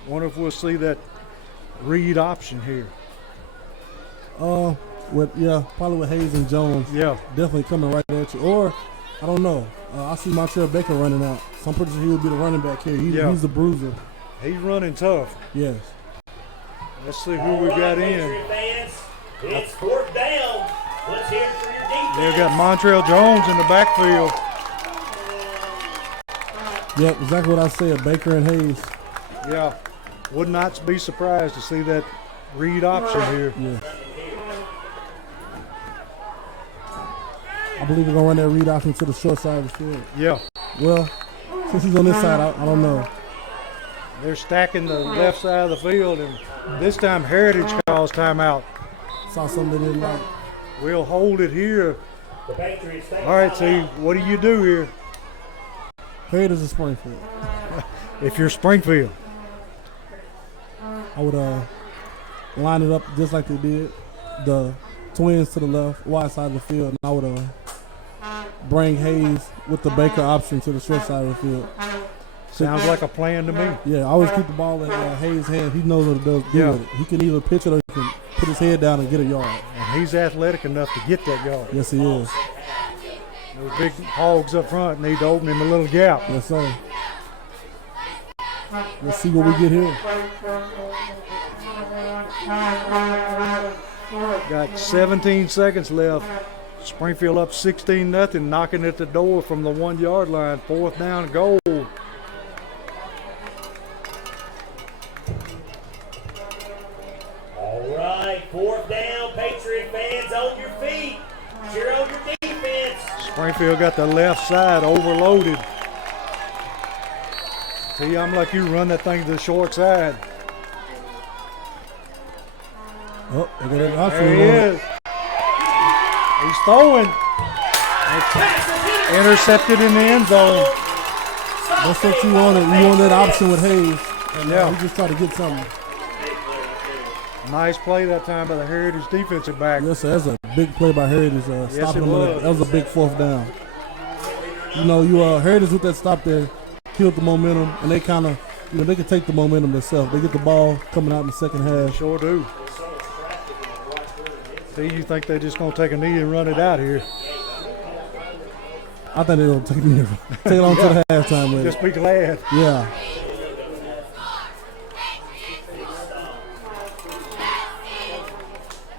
Wonder if we'll see that read option here. Probably with Hayes and Jones. Yeah. Definitely coming right at you. Or, I don't know. I see Montrell Baker running out. So I'm pretty sure he'll be the running back here. He's the bruiser. He's running tough. Yes. Let's see who we got in. It's 4th down. Let's hear it for your defense. They've got Montrell Jones in the backfield. Yep, exactly what I said. Baker and Hayes. Yeah. Would not be surprised to see that read option here. Yeah. I believe we're going to run that read option to the short side of the field. Yeah. Well, since he's on this side, I don't know. They're stacking the left side of the field, and this time Heritage calls timeout. Saw something they didn't like. We'll hold it here. The Patriots. All right, T, what do you do here? Heritage is Springfield. If you're Springfield. I would line it up just like they did. The Twins to the left, wide side of the field, and I would bring Hayes with the Baker option to the short side of the field. Sounds like a plan to me. Yeah, I always keep the ball in Hayes' hand. He knows what it does. Yeah. With it. He can either pitch it or he can put his head down and get a yard. And he's athletic enough to get that yard. Yes, he is. Those big hogs up front need to open him a little gap. Yes, sir. Let's see what we get here. Got 17 seconds left. Springfield up 16-0, knocking at the door from the 1-yard line. 4th down goal. All right, 4th down. Patriot fans on your feet. Cheer on your defense. Springfield got the left side overloaded. See, I'm like you, run that thing to the short side. Oh, they got an option. There he is. He's throwing. It's intercepted in the end zone. That's what you wanted. You want that option with Hayes. And Yeah. he just tried to get something. Nice play that time by the Heritage defensive back. Yes, sir. That's a big play by Heritage. Stopping it him. was. That was a big 4th down. You know, Heritage with that stop there killed the momentum, and they kind of, they can take the momentum themselves. They get the ball coming out in the second half. Sure do. See, you think they're just going to take a knee and run it out here. I think they'll take it on to the halftime later. Just be glad. Yeah.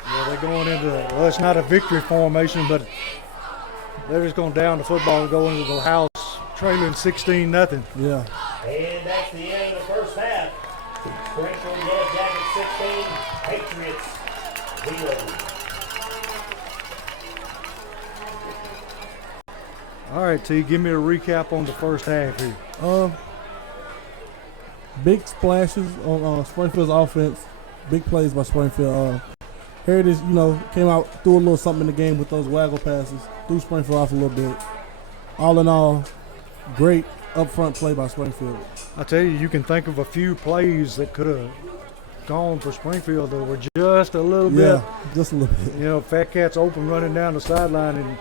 Yeah, they're going into, well, it's not a victory formation, but they're just going down the football and go into the house, trailing 16-0. Yeah. And that's the end of the first half. Springfield Yellow Jackets 16, Patriots 0. All right, T, give me a recap on the first half here. Big splashes on Springfield's offense. Big plays by Springfield. Heritage, came out, threw a little something in the game with those waggle passes. Threw Springfield off a little bit. All in all, great up-front play by Springfield. I tell you can think of a few plays that could have gone for Springfield that were just a little bit. Yeah, just a little bit. Fat Cat's open running down the sideline, and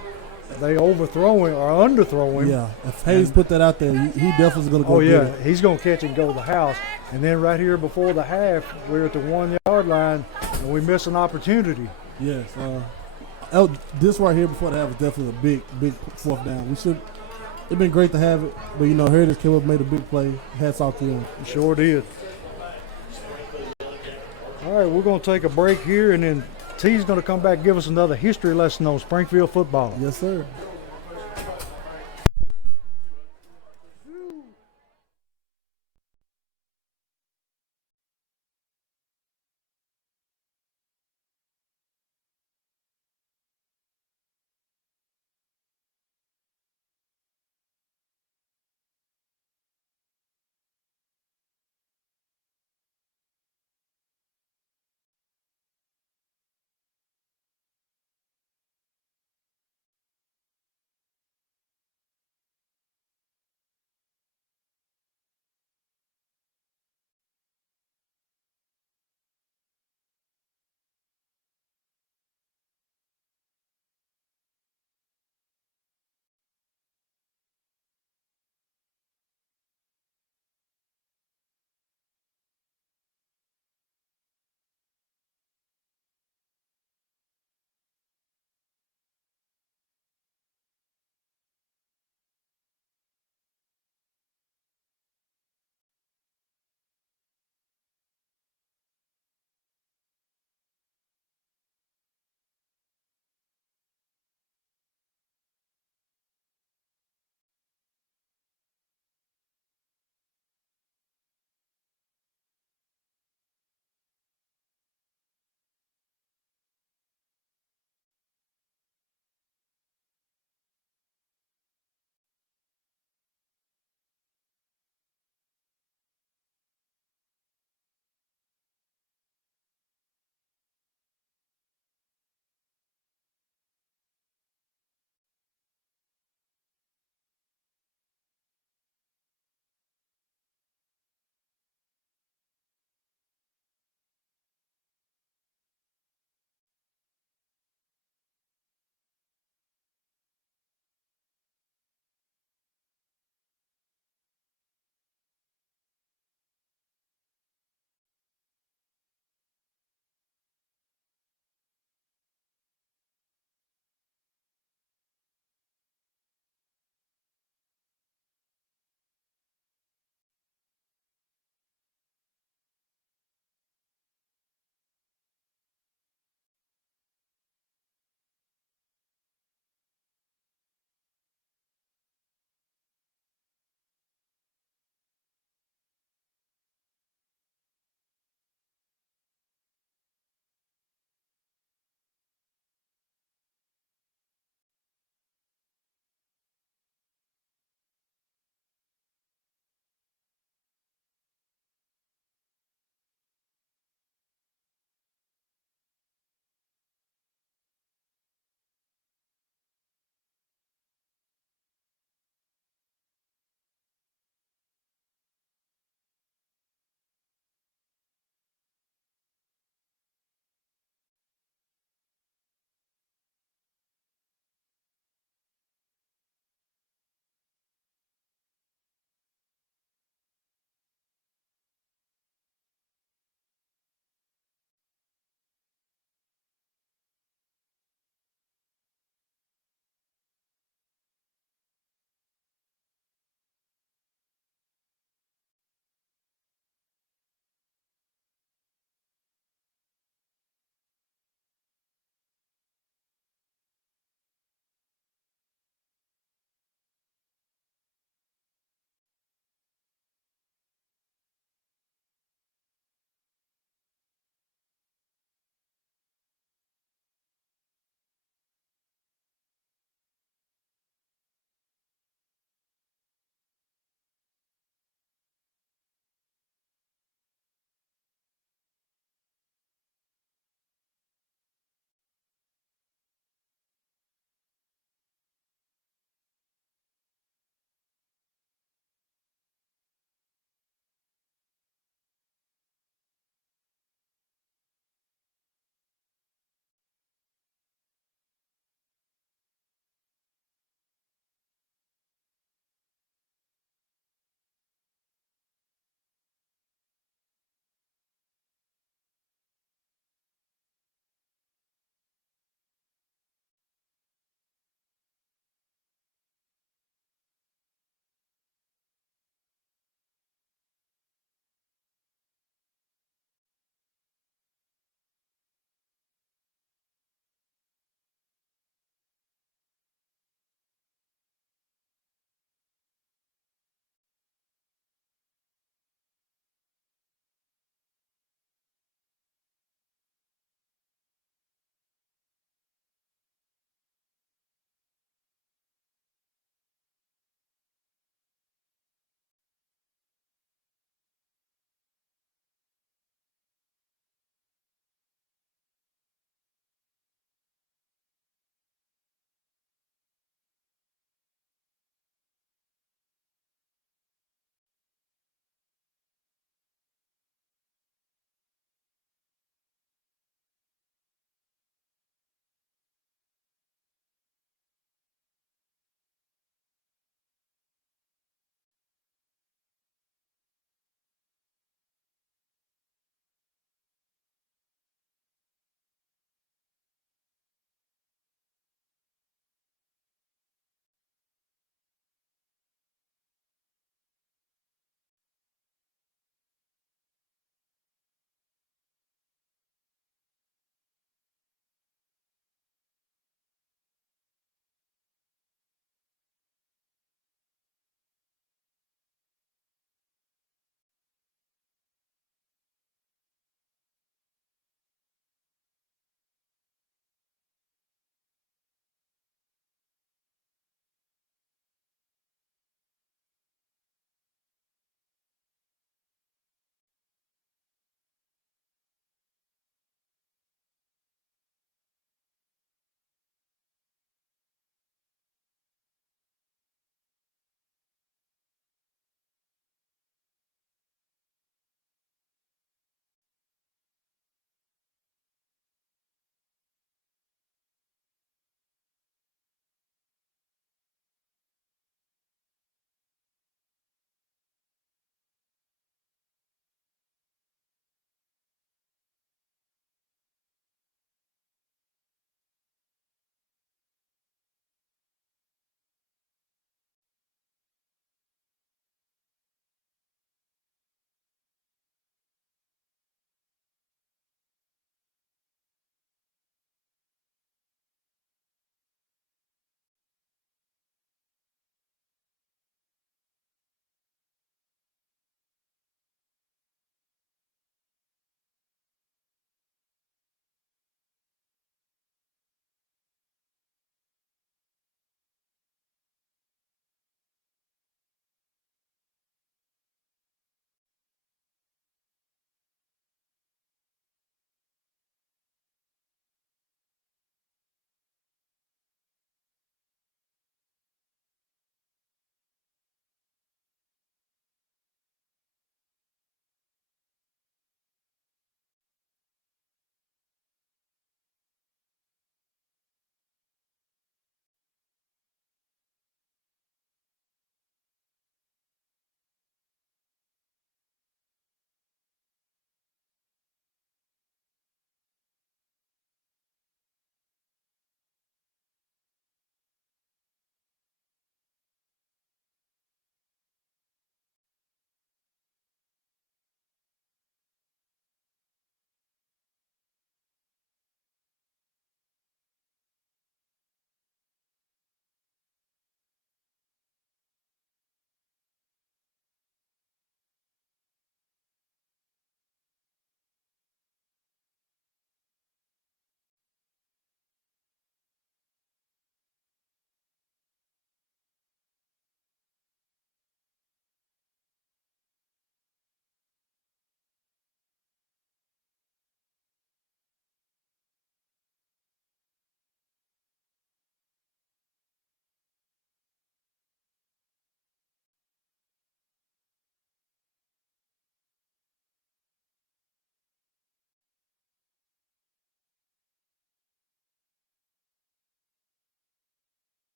they overthrow him or underthrow him. Yeah, if Hayes put that out there, he definitely is going to go Oh, get yeah, it. he's going to catch it and go to the house. And then right here before the half, we're at the 1 yard line, and we miss an opportunity. Yes. This right here before the half was definitely a big fourth down. It'd been great to have it, but Heritage came up and made a big play. Hats off to them. Sure did. All right, we're going to take a break here, and then T's going to come back and give us another history lesson on Springfield football. Yes, sir.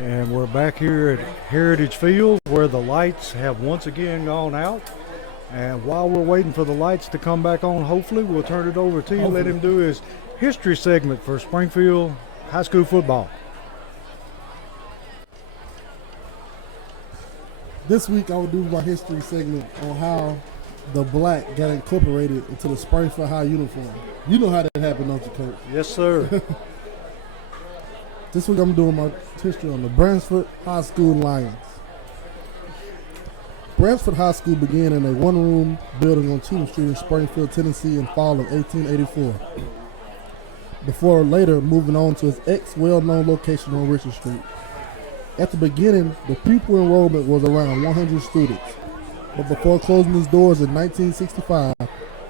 And we're back here at Heritage Field where the lights have once again gone out. And while we're waiting for the lights to come back on, hopefully we'll turn it over to you and let him do his history segment for Springfield High School football. This week I will do my history segment on how the black got incorporated into the Springfield High uniform. You know how that happened, don't you, Coach? Yes, sir. This week I'm doing my history on the Bransford High School Lions. Bransford High School began in a one-room building on Cheatham Street in Springfield, Tennessee in fall of 1884, before later moving on to its ex-well-known location on Richard Street. At the beginning, the pupil enrollment was around 100 students, but before closing its doors in 1965,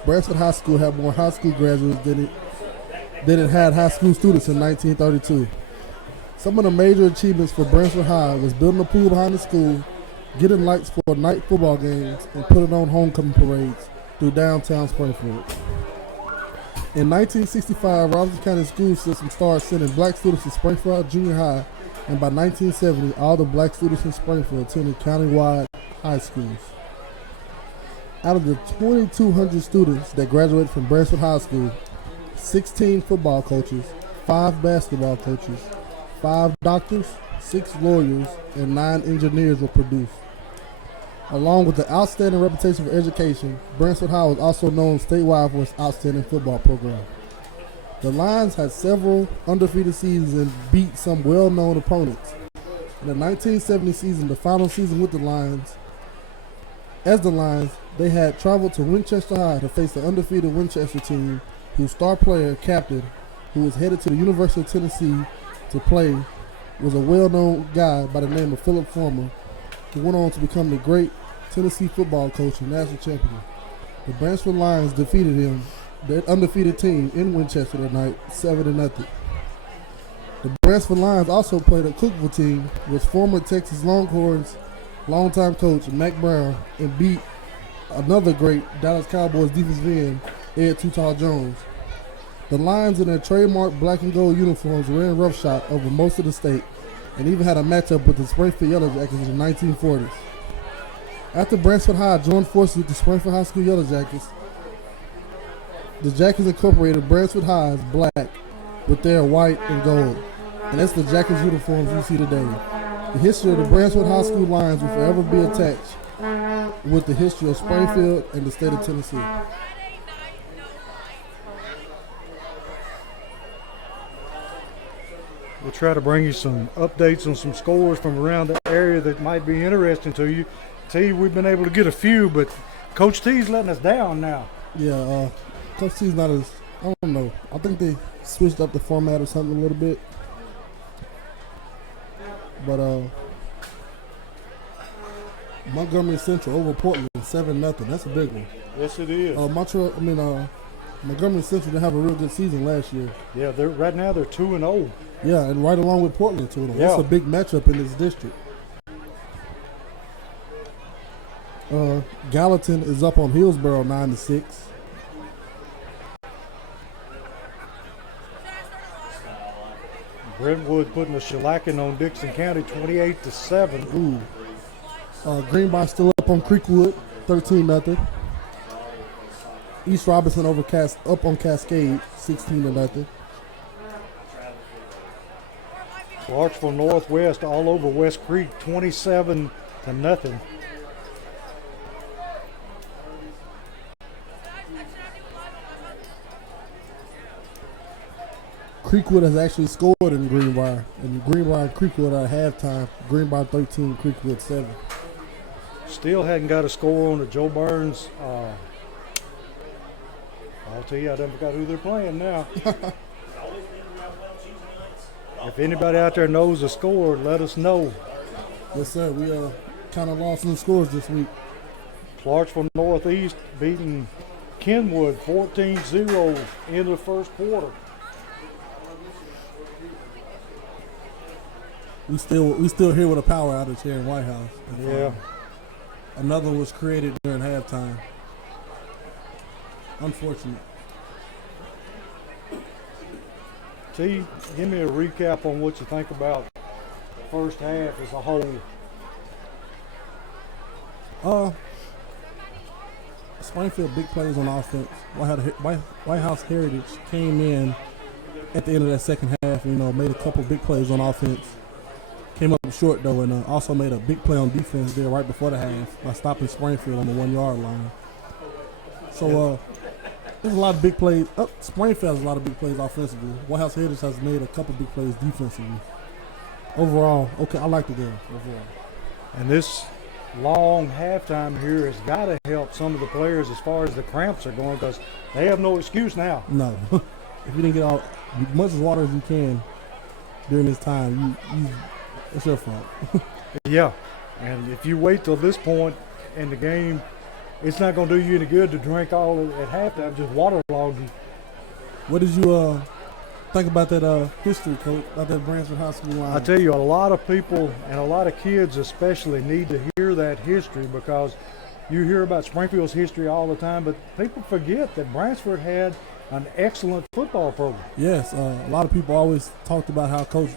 Bransford High School had more high school graduates than it had high school students in 1932. Some of the major achievements for Bransford High was building a pool behind the school, getting lights for night football games, and putting on homecoming parades through downtown Springfield. In 1965, Robinson County school system started sending black students to Springfield Junior High, and by 1970, all the black students in Springfield attended county-wide high schools. Out of the 2,200 students that graduated from Bransford High School, 16 football coaches, 5 basketball coaches, 5 doctors, 6 lawyers, and 9 engineers were produced. Along with the outstanding reputation for education, Bransford High was also known statewide for its outstanding football program. The Lions had several undefeated seasons and beat some well-known opponents. In the 1970 season, the final season with the Lions, they had traveled to Winchester High to face the undefeated Winchester team, whose star player, captain, who was headed to the University of Tennessee to play, was a well-known guy by the name of Philip Fulmer, who went on to become the great Tennessee football coach and national champion. The Bransford Lions defeated him, their undefeated team, in Winchester that night, 7-0. The Bransford Lions also played a Cookville team with former Texas Longhorns longtime coach Mack Brown and beat another great Dallas Cowboys defensive end, Ed Too-Tall Jones. The Lions in their trademark black and gold uniforms ran roughshod over most of the state and even had a matchup with the Springfield Yellow Jackets in the 1940s. After Bransford High joined forces with the Springfield High School Yellow Jackets, the Jackets incorporated Bransford High's black with their white and gold. And that's the Jackets uniforms you see today. The history of the Bransford High School Lions will forever be attached with the history of Springfield and the state of Tennessee. We'll try to bring you some updates on some scores from around the area that might be interesting to you. T, we've been able to get a few, but Coach T's letting us down now. Yeah, Coach T's not as, I don't know. I think they switched up the format or something a little bit. But Montgomery Central over Portland, 7-0. That's a big one. Yes, it is. Montgomery Central didn't have a real good season last year. Yeah, right now they're 2-0. Yeah, and right along with Portland, 2-0. Yeah. That's a big matchup in this district. Gallatin is up on Hillsborough 9-6. Brentwood putting a shellacking on Dixon County, 28-7. Ooh. Greenby still up on Creekwood, 13-0. East Robinson up on Cascade, 16-0. Clarksville Northwest all over West Creek, 27-0. Creekwood has actually scored in Greenbrier. And Greenbrier and Creekwood are at halftime. Greenbrier 13, Creekwood 7. Still hadn't got a score on the Joe Burns. I'll tell you, I done forgot who they're playing now. If anybody out there knows the score, let us know. Yes, sir. We kind of lost some scores this week. Clarksville Northeast beating Kenwood 14-0 in the first quarter. We still here with a power outage here in White House. Yeah. Another one was created during halftime. Unfortunate. T, give me a recap on what you think about first half as a whole? Springfield big plays on offense. White House Heritage came in at the end of that second half, made a couple big plays on offense. Came up short though, and also made a big play on defense there right before the half by stopping Springfield on the 1 yard line. So there's a lot of big plays. Springfield has a lot of big plays offensively. White House Heritage has made a couple big plays defensively. Overall, okay, I like the game overall. And this long halftime here has got to help some of the players as far as the cramps are going, because they have no excuse now. No. If you didn't get out as much water as you can during this time, it's your fault. Yeah, and if you wait till this point in the game, it's not going to do you any good to drink all at halftime, just waterlog you. What did you think about that history, Coach, about that Branchford High School line? I tell you, a lot of people and a lot of kids especially need to hear that history, because you hear about Springfield's history all the time, but people forget that Branchford had an excellent football program. Yes, a lot of people always talked about how Coach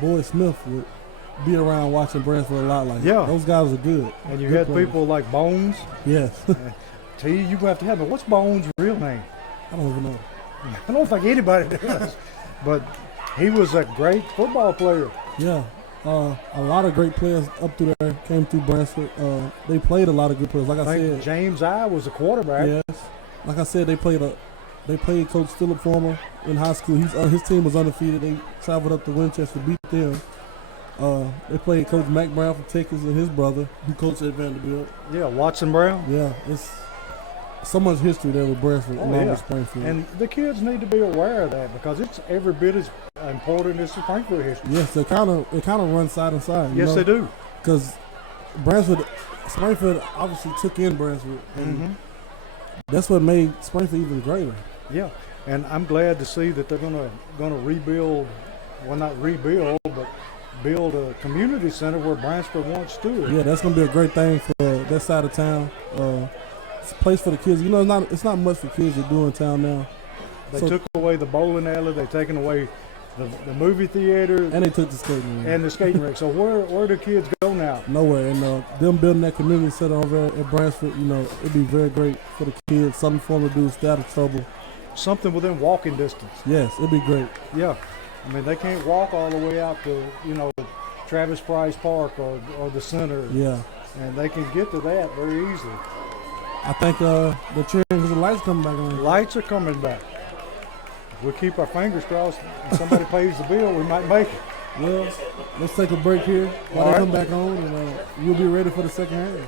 Boyd Smith would be around watching Branchford a lot. Those guys are good. And you good had players. people like Bones. Yes. T, you're going to have to have me. What's Bones' real name? I don't even know. I don't think anybody does. But he was a great football player. Yeah. A lot of great players up through there came through Branchford. They played a lot of good players. Like I said, James I was a quarterback. Yes. Like I said, they played Coach Philip Former in high school. His team was undefeated. They traveled up to Winchester, beat them. They played Coach Mac Brown from Texas and his brother, who coached at Vanderbilt. Yeah, Watson Brown. Yeah, it's so much history there with Branchford along with Springfield. And the kids need to be aware of that, because it's every bit as important as Springfield history. Yes, it kind of runs side and side. Yes, they do. Because Springfield obviously took in Branchford, and that's what made Springfield even greater. Yeah, and I'm glad to see that they're gonna rebuild. Well, not rebuild, but build a community center where Branchford once stood. Yeah, that's gonna be a great thing for that side of town. It's a place for the kids. It's not much for kids to do in town now. They took away the bowling alley. They've taken away the movie theater. And they took the skating rink. And the skating rink. So where do kids go now? Nowhere. And them building that community center over at Branchford, it'd be very great for the kids. Something for them to do, stay out of trouble. Something within walking distance. Yes, it'd be great. Yeah. I mean, they can't walk all the way out to, Travis Price Park or the center. Yeah. And they can get to that very easily. I think the cheering because the lights coming back on. Lights are coming back. If we keep our fingers crossed and somebody pays the bill, we might make it. Well, let's take a break here while All they right. come back on, and we'll be ready for the second half.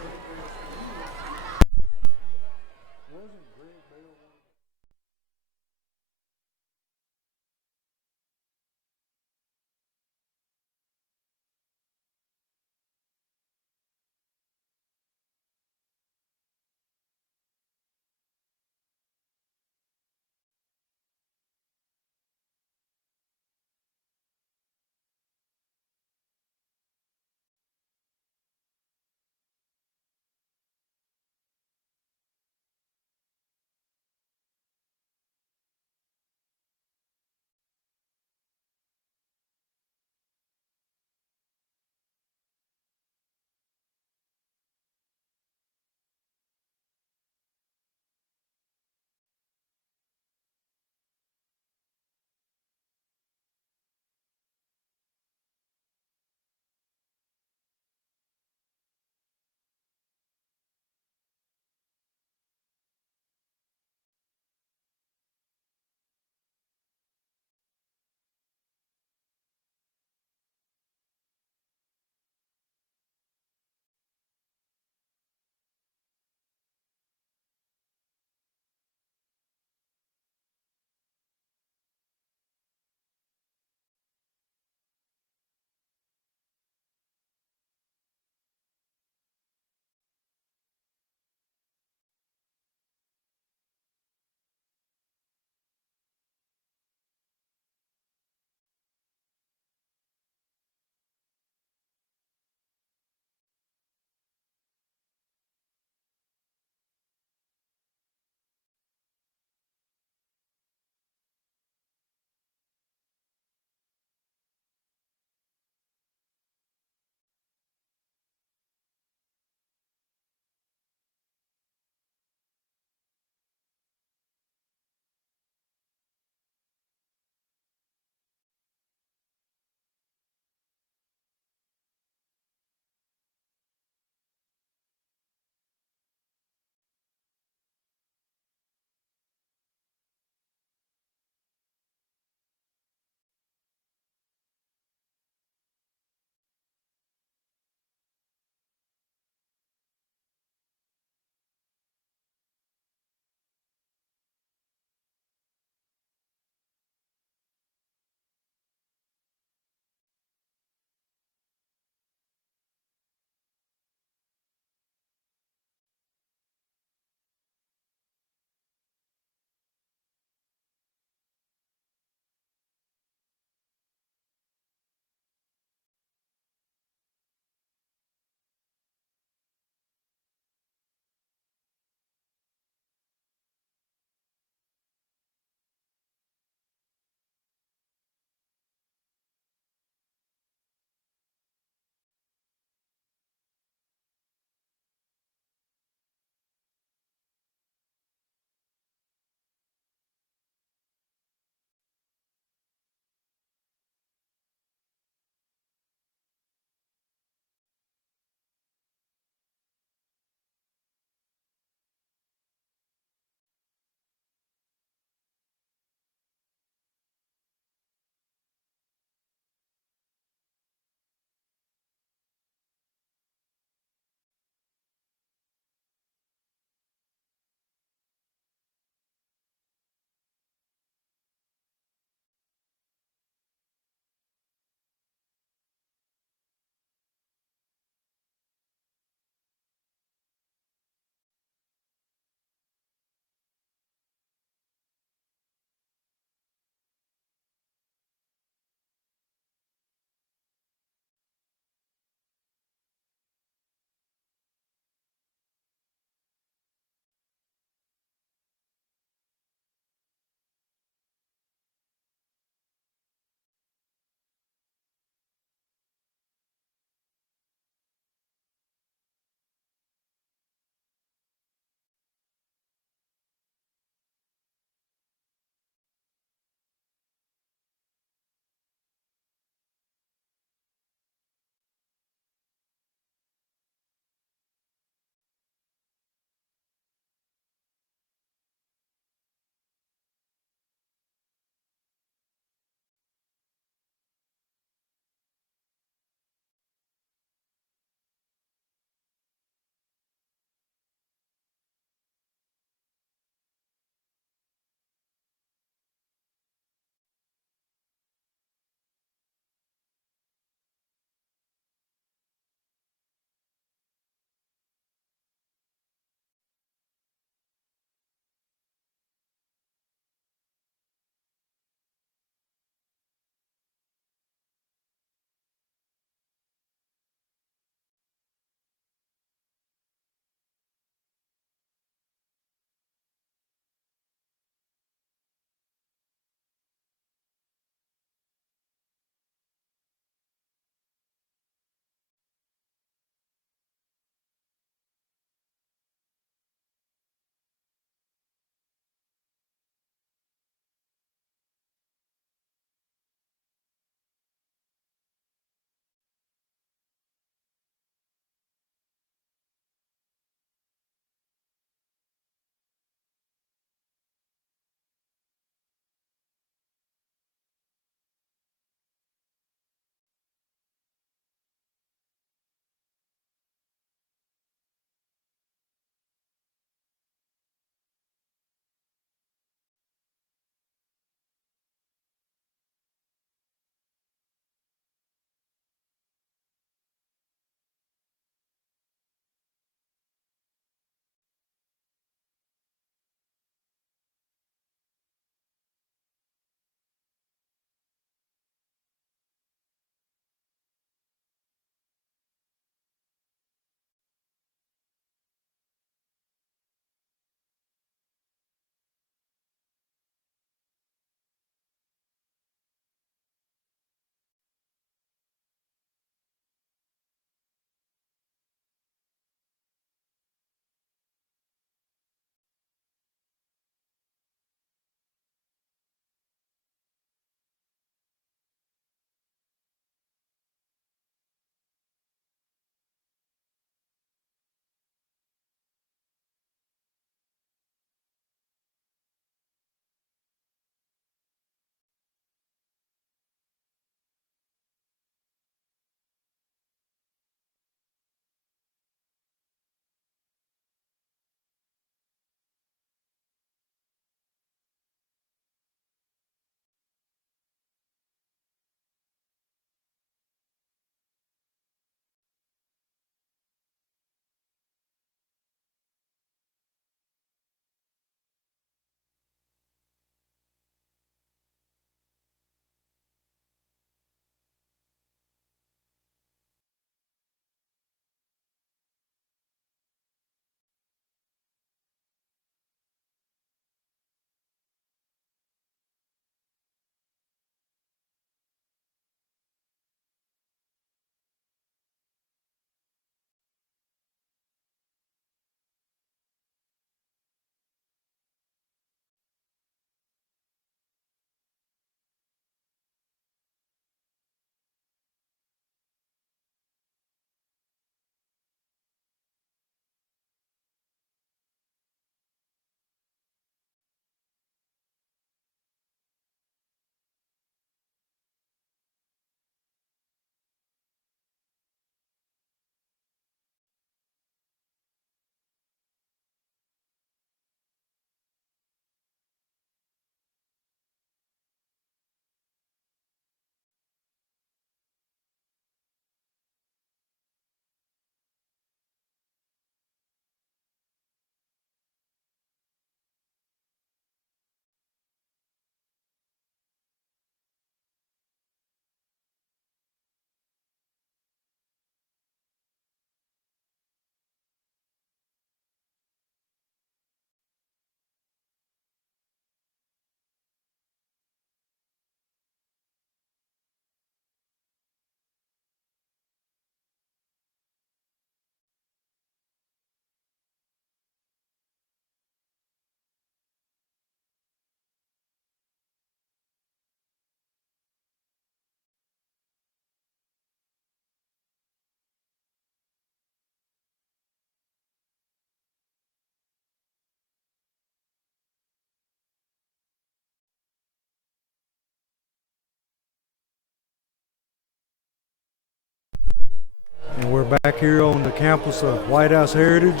back here on the campus of White House Heritage,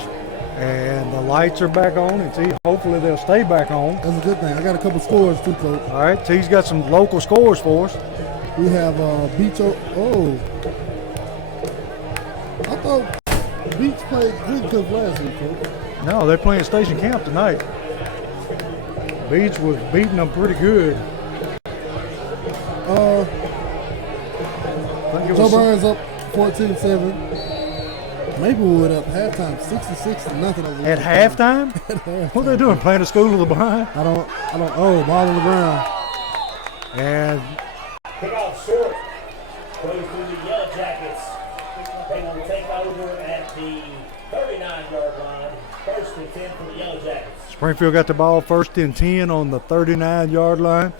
and the lights are back on, and T, hopefully they'll stay back on. That's a good thing. I got a couple scores too, Coach. All right, T's got some local scores for us. We have Beach. Oh, I thought Beach played Springfield last week, Coach. No, they're playing Station Camp tonight. Beach was beating them pretty good. Joe Burns up 14-7. Maplewood up halftime, 66-0. At halftime? What are they doing? Playing the School of the Blind? I don't. Oh, ball on the ground. And Kickoff short. Goes to the Yellow Jackets. They will take over at the 39-yard line. First and 10 for the Yellow Jackets. Springfield got the ball first and 10 on the 39-yard line.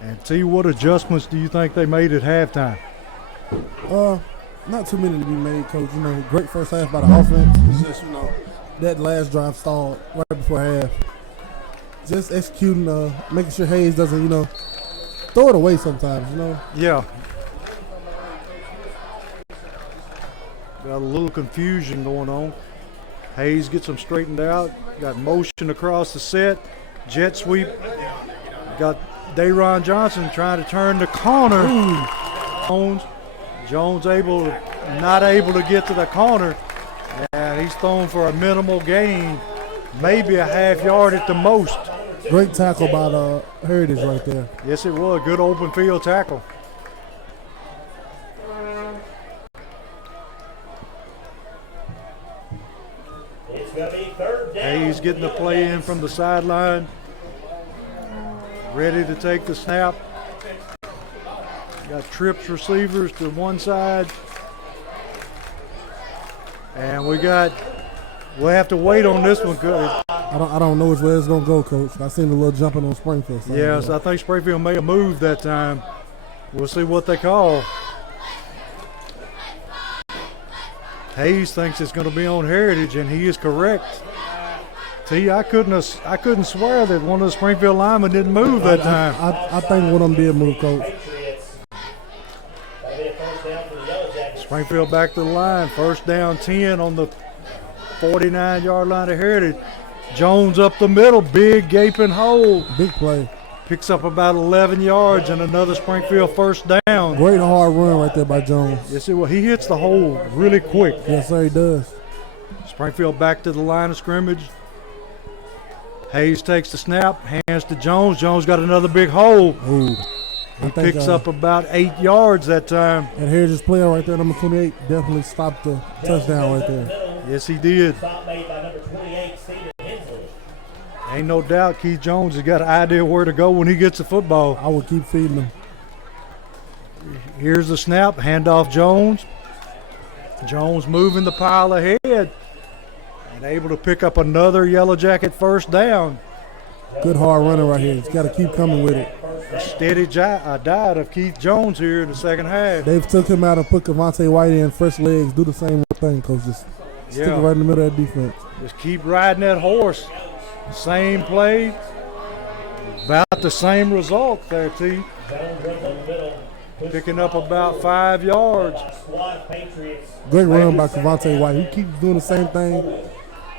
And T, what adjustments do you think they made at halftime? Not too many to be made, Coach. You know, great first half by the offense. It's just, you know, that last drive stalled right before half. Just executing, making sure Hayes doesn't, you know, throw it away sometimes, you know. Yeah. Got a little confusion going on. Hayes gets them straightened out. Got motion across the set. Jet sweep. Got Dayron Johnson trying to turn the corner. Jones not able to get to the corner, and he's thrown for a minimal gain, maybe a half yard at the most. Great tackle by the Heritage right there. Yes, it was. Good open field tackle. It's going to be third down. Hayes getting the play in from the sideline. Ready to take the snap. Got trips receivers to one side. And we'll have to wait on this one. I don't know which way it's gonna go, Coach. I seen a little jumping on Springfield. Yes, I think Springfield made a move that time. We'll see what they call. Hayes thinks it's going to be on Heritage, and he is correct. T, I couldn't swear that one of the Springfield linemen didn't move that time. I think one of them did move, Coach. Springfield back to the line. First down 10 on the 49-yard line of Heritage. Jones up the middle. Big gaping hole. Big play. Picks up about 11 yards and another Springfield first down. Great hard run right there by Jones. Yes, he hits the hole really quick. Yes, sir, he does. Springfield back to the line of scrimmage. Hayes takes the snap, hands to Jones. Jones got another big hole. Ooh. He picks up about 8 yards that time. And here's his player right there, number 28, definitely stopped the touchdown right there. Yes, he did. Stop made by number 28, Stephen Hensley. Ain't no doubt Keith Jones has got an idea where to go when he gets the football. I would keep feeding him. Here's the snap, handoff Jones. Jones moving the pile ahead and able to pick up another Yellow Jacket first down. Good hard running right here. He's got to keep coming with it. A steady diet of Keith Jones here in the second half. They've took him out and put Cavante White in, fresh legs, do the same thing, Coach. Just stick it right in the middle of that defense. Just keep riding that horse. Same play, about the same result there, T. Picking up about 5 yards. Great run by Cavante White. He keeps doing the same thing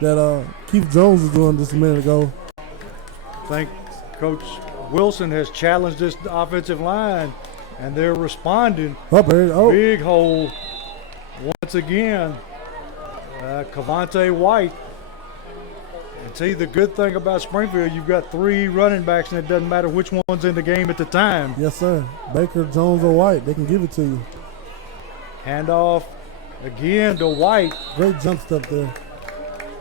that Keith Jones was doing just a minute ago. I think Coach Wilson has challenged this offensive line, and they're responding. Big hole once again. Cavante White. And see, the good thing about Springfield, you've got 3 running backs, and it doesn't matter which one's in the game at the time. Yes, sir. Baker, Jones, or White, they can give it to you. Handoff again to White. Great jump step there.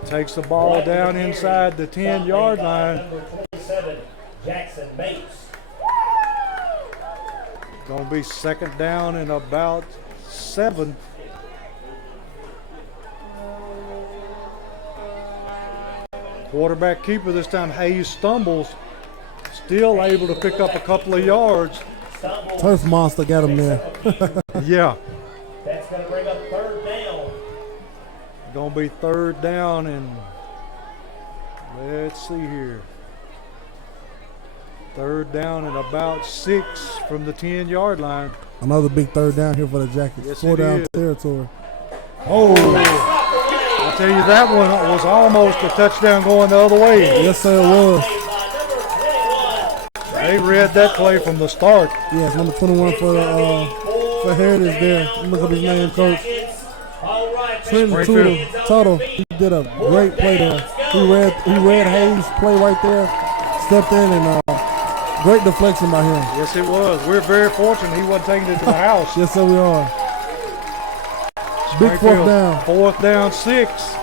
Takes the ball down inside the 10-yard line. Number 27, Jackson Bates. Going to be second down and about 7. Quarterback keeper this time, Hayes stumbles. Still able to pick up a couple of yards. Turf monster got him there. Yeah. That's going to bring up third down. Going to be third down, and let's see here. Third down and about 6 from the 10-yard line. Another big third down here for the Jackets. Yes, 4 it down is. territory. Oh, I'll tell you, that one was almost a touchdown going the other way. Yes, sir, it was. They read that play from the start. Yes, number 21 for Heritage there. Look up his name, Coach. Trenton Tuttle. He did a great play there. He read Hayes' play right there, stepped in, and great deflection by him. Yes, it was. We're very fortunate he wasn't taking it to the house. Yes, sir, we are. Big fourth down. 4th down, 6.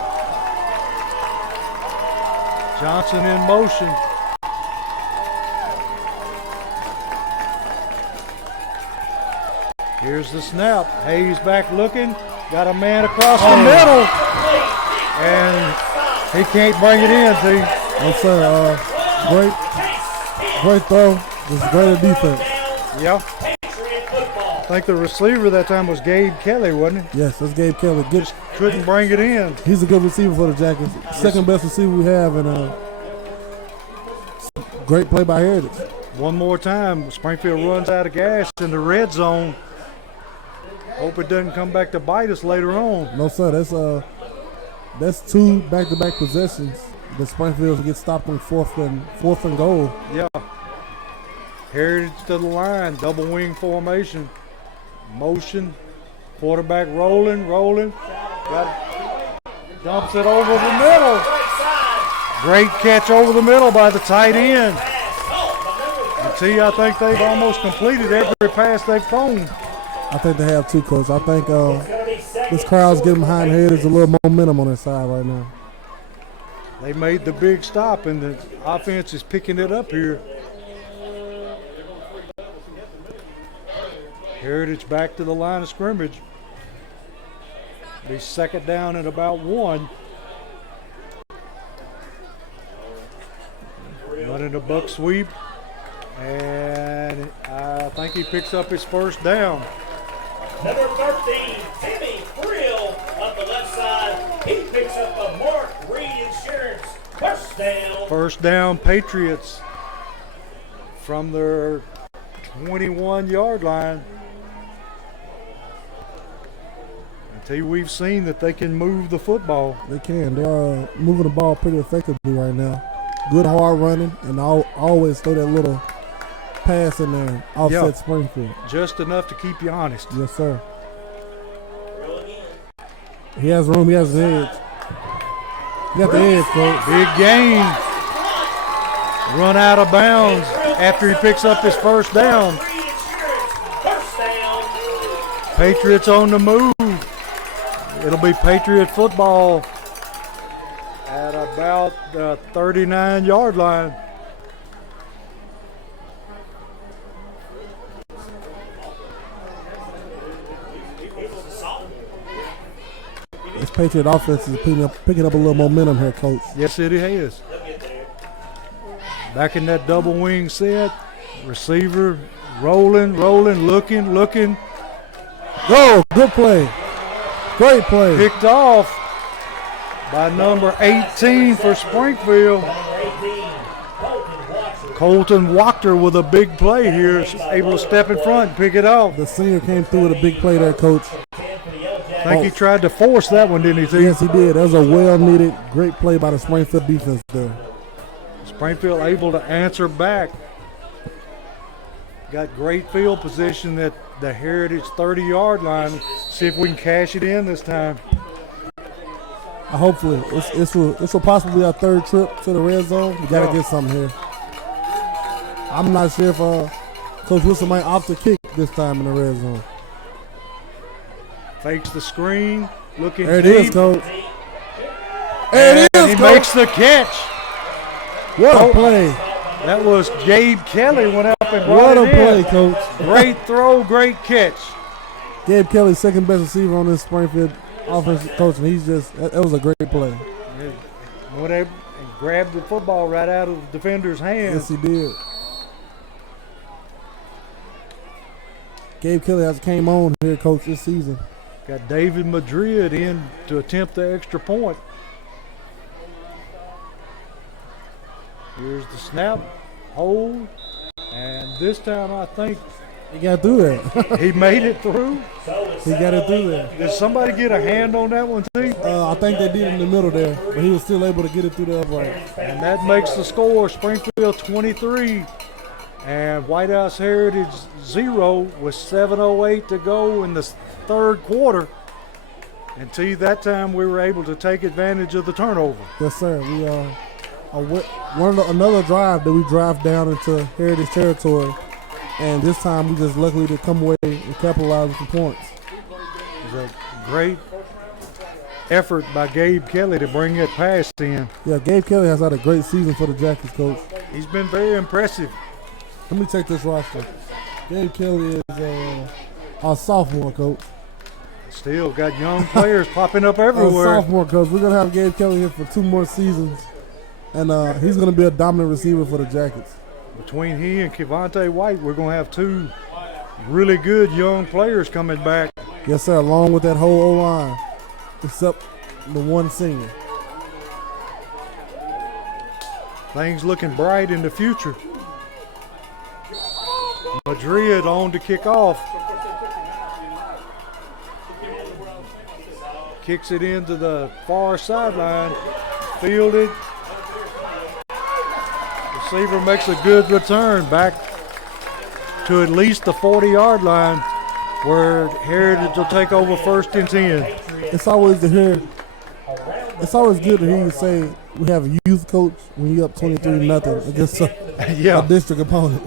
Johnson in motion. Here's the snap. Hayes back looking. Got a man across the middle. And he can't bring it in, see? No, sir. Great throw. Just great defense. Yeah. I think the receiver that time was Gabe Kelly, wasn't he? Yes, that's Gabe Kelly. Good. Couldn't bring it in. He's a good receiver for the Jackets. Second best receiver we have, and great play by Heritage. One more time, Springfield runs out of gas in the red zone. Hope it doesn't come back to bite us later on. No, sir. That's 2 back-to-back possessions. The Springfield gets stopped on fourth and goal. Yeah. Heritage to the line, double wing formation. Motion, quarterback rolling. Dumps it over the middle. Great catch over the middle by the tight end. And see, I think they've almost completed every pass they've thrown. I think they have too, Coach. I think this crowd's getting behind Heritage, a little momentum on their side right now. They made the big stop, and the offense is picking it up here. Heritage back to the line of scrimmage. Be 2nd down and about 1. Running a buck sweep, and I think he picks up his 1st down. Number 13, Timmy Frill up the left side. He picks up a Mark Reed Insurance 1st down. 1st down, Patriots from their 21-yard line. Until we've seen that they can move the football. They can. They're moving the ball pretty effectively right now. Good hard running, and always throw that little pass in there, offset Springfield. Just enough to keep you honest. Yes, sir. He has room. He has the edge. He got the edge, Coach. Big gain. Run out of bounds after he picks up his 1st down. Patriots on the move. It'll be Patriot football at about the 39-yard line. This Patriot offense is picking up a little momentum here, Coach. Yes, it is. Back in that double wing set. Receiver rolling, looking. Go! Good play. Great play. Picked off by number 18 for Springfield. Colton Wachter with a big play here, able to step in front and pick it off. The senior came through with a big play there, Coach. I think he tried to force that one, didn't he? Yes, he did. That was a well-needed, great play by the Springfield defense there. Springfield able to answer back. Got great field position at the Heritage 30-yard line. See if we can cash it in this time. Hopefully. This will possibly be our 3rd trip to the red zone. We got to get something here. I'm not sure if Coach Wilson might opt to kick this time in the red zone. Fakes the screen. Looking there it deep. is, Coach. There it is, He Coach. makes the catch. What a play. That was Gabe Kelly went up and What brought a it play, in. Coach. Great throw, great catch. Gabe Kelly, 2nd best receiver on this Springfield offensive coach, and that was a great play. Went and grabbed the football right out of the defender's hands. Yes, he did. Gabe Kelly has came on here, Coach, this season. Got David Madrid in to attempt the extra point. Here's the snap, hold, this time I think He got through that. he made it through. He got it through there. Did somebody get a hand on that one, too? I think they did in the middle there, but he was still able to get it through the upright. And that makes the score Springfield 23 and White House Heritage 0 with 7:08 to go in the third quarter. And T, that time we were able to take advantage of the turnover. Yes, sir. We another drive that we drive down into Heritage territory, and this time we just luckily to come away and capitalize with some points. It was a great effort by Gabe Kelly to bring that pass in. Yeah, Gabe Kelly has had a great season for the Jackets, Coach. He's been very impressive. Let me take this roster. Gabe Kelly is our sophomore, Coach. Still got young players popping up Our everywhere. sophomore, Coach. We're going to have Gabe Kelly here for 2 more seasons, and he's going to be a dominant receiver for the Jackets. Between he and Kevontae White, we're going to have 2 really good young players coming back. Yes, sir, along with that whole O-line, except the one senior. Things looking bright in the future. Madrid on to kick off. Kicks it into the far sideline. Fielded. Receiver makes a good return back to at least the 40-yard line, where Heritage will take over first and 10. It's always good to hear you say we have a youth coach when you're up 23-0 against a district opponent.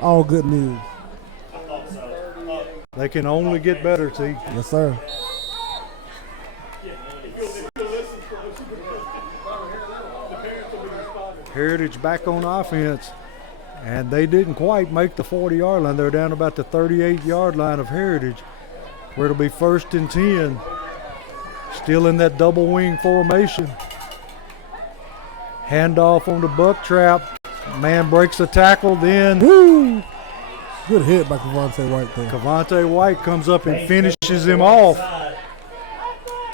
All good news. They can only get better, T. Yes, sir. Heritage back on offense, and they didn't quite make the 40-yard line. They're down about the 38-yard line of Heritage, where it'll be first and 10. Still in that double wing formation. Handoff on the buck trap. Man breaks the tackle, then Woo! Good hit by Kevontae White there. Kevontae White comes up and finishes him off.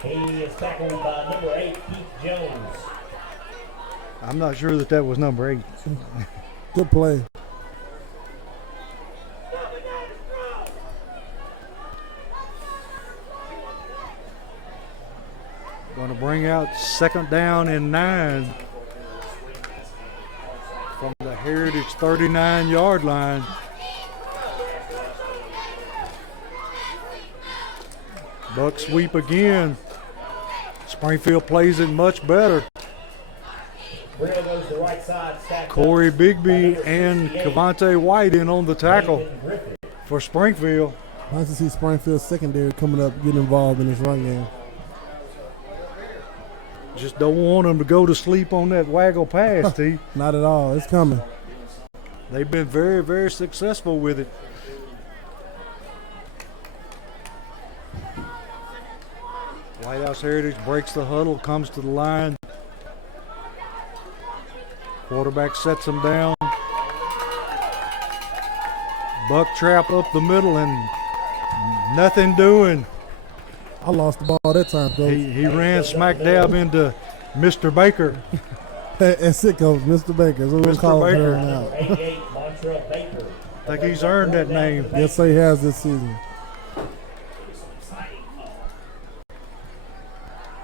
He is tackled by number 8, Keith Jones. I'm not sure that was number 8. Good play. Going to bring out second down and 9 from the Heritage 39-yard line. Buck sweep again. Springfield plays it much better. Corey Bigby and Kevontae White in on the tackle for Springfield. Nice to see Springfield secondary coming up, getting involved in this run game. Just don't want them to go to sleep on that waggle pass, T. Not at all. It's coming. They've been very, very successful with it. White House Heritage breaks the huddle, comes to the line. Quarterback sets him down. Buck trap up the middle and nothing doing. I lost the ball that time, Coach. He ran smack dab into Mr. Baker. That's it, Coach. Mr. Baker. So we'll Mr. call Baker. him now. I think he's earned that name. Yes, sir, he has this season.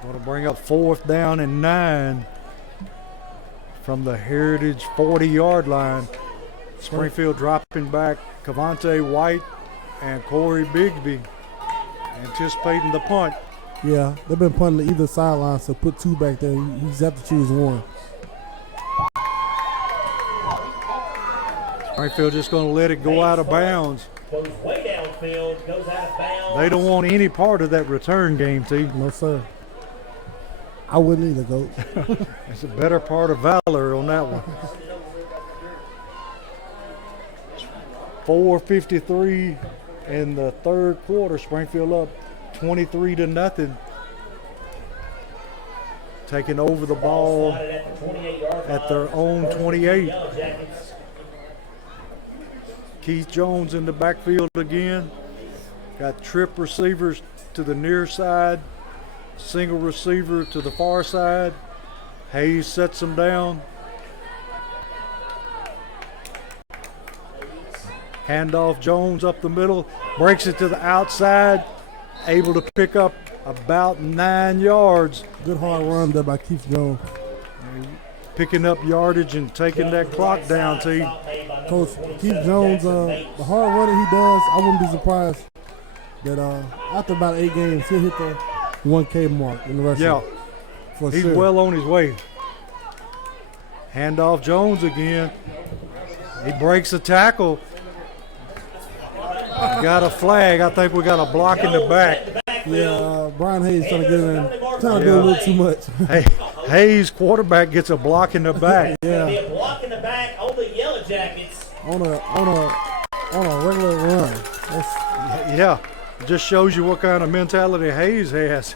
Want to bring up fourth down and 9 from the Heritage 40-yard line. Springfield dropping back Kevontae White and Corey Bigby, anticipating the punt. Yeah, they've been punting to either sideline, so put 2 back there. You just have to choose one. Springfield just going to let it go out of bounds. Goes way downfield, goes out of bounds. They don't want any part of that return game, T. No, sir. I wouldn't either, Coach. It's a better part of valor on that one. 4:53 in the third quarter. Springfield up 23-0. Taking over the ball at their own 28. Keith Jones in the backfield again. Got trip receivers to the near side. Single receiver to the far side. Hayes sets him down. Handoff Jones up the middle, breaks it to the outside, able to pick up about 9 yards. Good hard run there by Keith Jones. Picking up yardage and taking that clock down, T. Coach Keith Jones, the hard running he does, I wouldn't be surprised that after about 8 games, he'll hit the 1K mark in the rushing. Yeah, for he's sure. well on his way. Handoff Jones again. He breaks a tackle. Got a flag. I think we got a block in the back. Yeah, Brian Hayes trying to get in, trying to do a little too much. Hey, Hayes, quarterback, gets a block in the back. Yeah. A block in the back on the Yellow Jackets. On a regular run. Yeah, it just shows you what kind of mentality Hayes has.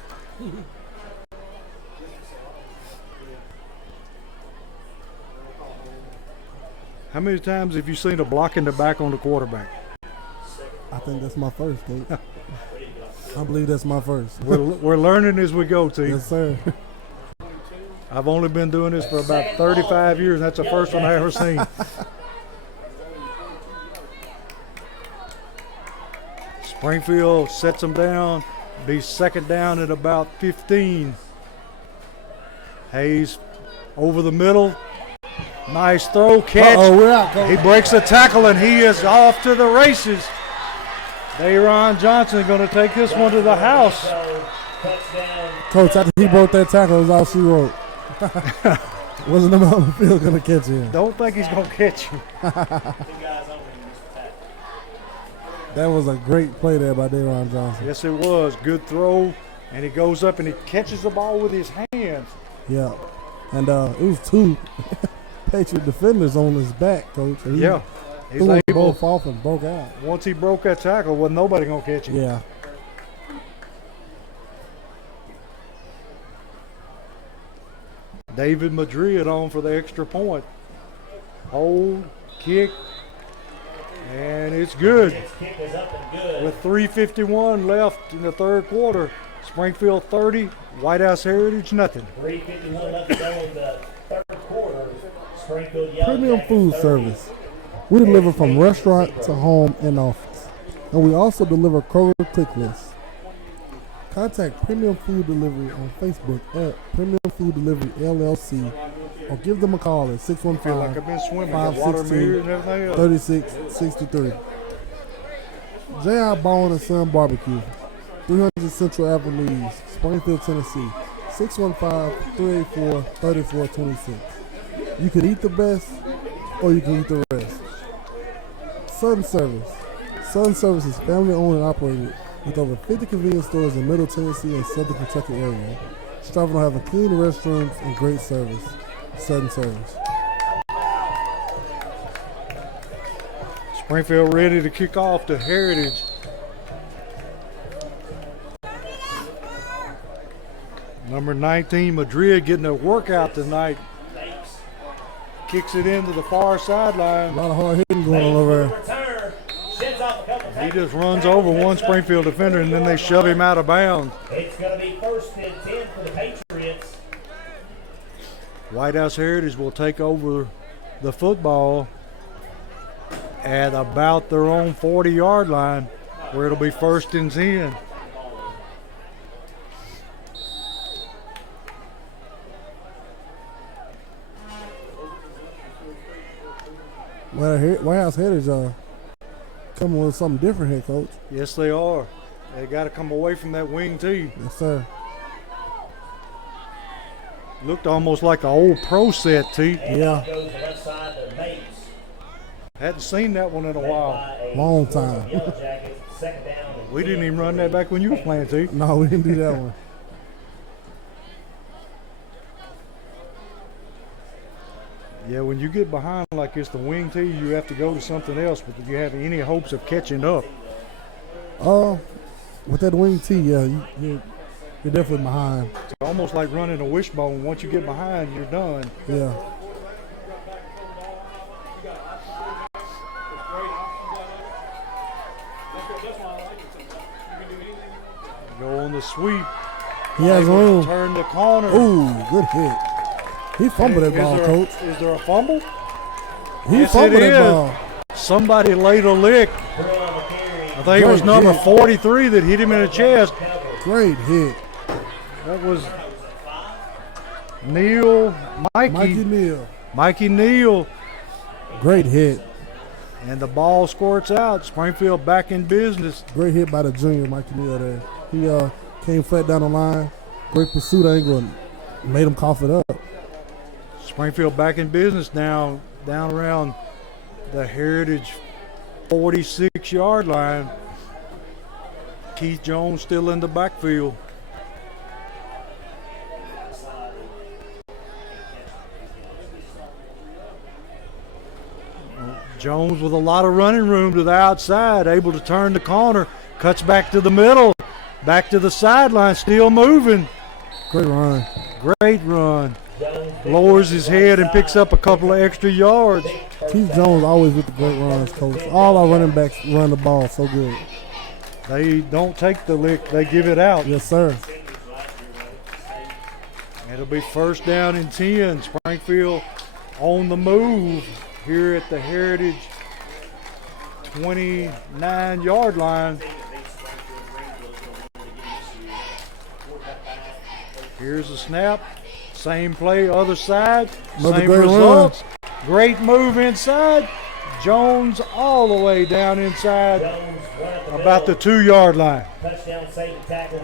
How many times have you seen a block in the back on the quarterback? I think that's my first, Coach. I believe that's my first. We're learning as we go, T. Yes, sir. I've only been doing this for about 35 years, and that's the first one I ever seen. Springfield sets them down, be second down at about 15. Hayes over the middle. Nice throw, catch. We're out, Coach. He breaks a tackle, and he is off to the races. Dayron Johnson going to take this one to the house. Coach, after he broke that tackle, is all she wrote. Wasn't the on the field going to catch him. Don't think he's going to catch you. That was a great play there by Dayron Johnson. Yes, it was. Good throw. And he goes up and he catches the ball with his hands. Yeah. And it was 2 Patriot defenders on his back, Coach. Yeah. He's able able. both off and broke out. Once he broke that tackle, wasn't nobody going to catch him. Yeah. David Madrid on for the extra point. Hold, kick, and it's good. With 3:51 left in the third quarter, Springfield 30, White House Heritage nothing. 3:51 left to go in the third quarter. Springfield Yellow Premium Jackets food 30. service. We deliver from restaurant to home and office. And we also deliver Kroger Click List. Contact Premium Food Delivery on Facebook at Premium Food Delivery LLC or give them a call at 615 Feel like I've been swimming. Got water 516 mirror and everything else. 3663. J.I. Bone and Son Barbecue, 300 Central Avenue East, Springfield, Tennessee, 615-384-3426. You can eat the best or you can eat the rest. Sun Service. Sun Service is family owned and operated with over 50 convenience stores in Middle Tennessee and Southern Kentucky area. Striving to have a clean restrooms and great service. Sun Service. Springfield ready to kick off the Heritage. Number 19, Madrid, getting a workout tonight. Kicks it into the far sideline. A lot of hard hitting going on over there. He just runs over one Springfield defender, and then they shove him out of bounds. It's going to be 1st and 10 for the Patriots. White House Heritage will take over the football at about their own 40-yard line, where it'll be 1st and 10. Well, White House Heritage coming with something different here, Coach. Yes, they are. They got to come away from that wing tee. Yes, sir. Looked almost like an old pro set tee. Yeah. Hadn't seen that one in a while. Long time. We didn't even run that back when you were playing, tee. No, we didn't do that one. Yeah, when you get behind like it's the wing tee, you have to go to something else. But if you have any hopes of catching up, with that wing tee, yeah, you're definitely behind. it's almost like running a wishbone. Once you get behind, you're done. Yeah. Go on the sweep. He has Able to room. turn the corner. Ooh, good hit. He fumbled that ball, Coach. Is there a fumble? He Yes, fumbled it that is. ball. Somebody laid a lick. I think it was number 43 that hit him in the chest. Great hit. That was Mikey Neal. Great hit. And the ball squirts out. Springfield back in business. Great hit by the junior, Mikey Neal there. He came flat down the line. Great pursuit angle and made him cough it up. Springfield back in business now, down around the Heritage 46-yard line. Keith Jones still in the backfield. Jones with a lot of running room to the outside, able to turn the corner, cuts back to the middle, back to the sideline, still moving. Great run. Great run. Lowers his head and picks up a couple of extra yards. Keith Jones always with the great runs, coach. All our running backs run the ball so good. They don't take the lick, they give it out. Yes, sir. It'll be first down and 10. Springfield on the move here at the Heritage 29-yard line. Here's the snap. Same play, other side. Another same great results. Great move inside. Jones all the way down inside about the 2-yard line.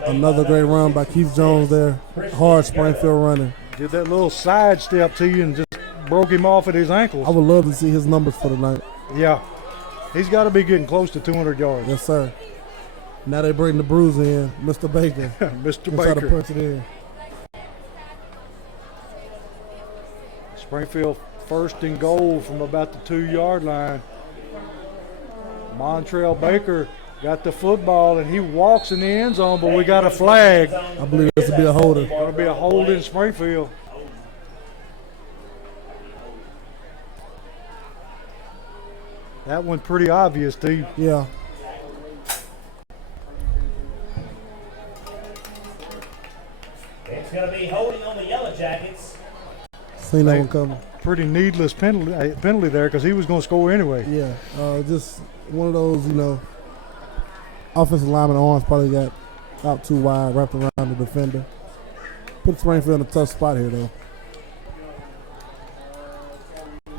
Another great run by Keith Jones there. Hard Springfield running. Did that little side step to you and just broke him off at his ankles. I would love to see his numbers for tonight. Yeah. He's got to be getting close to 200 yards. Yes, sir. Now they bring the bruiser in, Mr. Baker. Mr. Try to Baker. punch it in. Springfield first and goal from about the 2-yard line. Montrell Baker got the football and he walks in the end zone, but we got a flag. I believe this will be a holder. Going to be a hold in Springfield. That one pretty obvious, T. Yeah. It's going to be holding on the Yellow Jackets. Seen that one coming. Pretty needless penalty there because he was going to score anyway. Yeah. Just one of those, offensive lineman arms probably got out too wide, wrapped around the defender. Put Springfield in a tough spot here, though.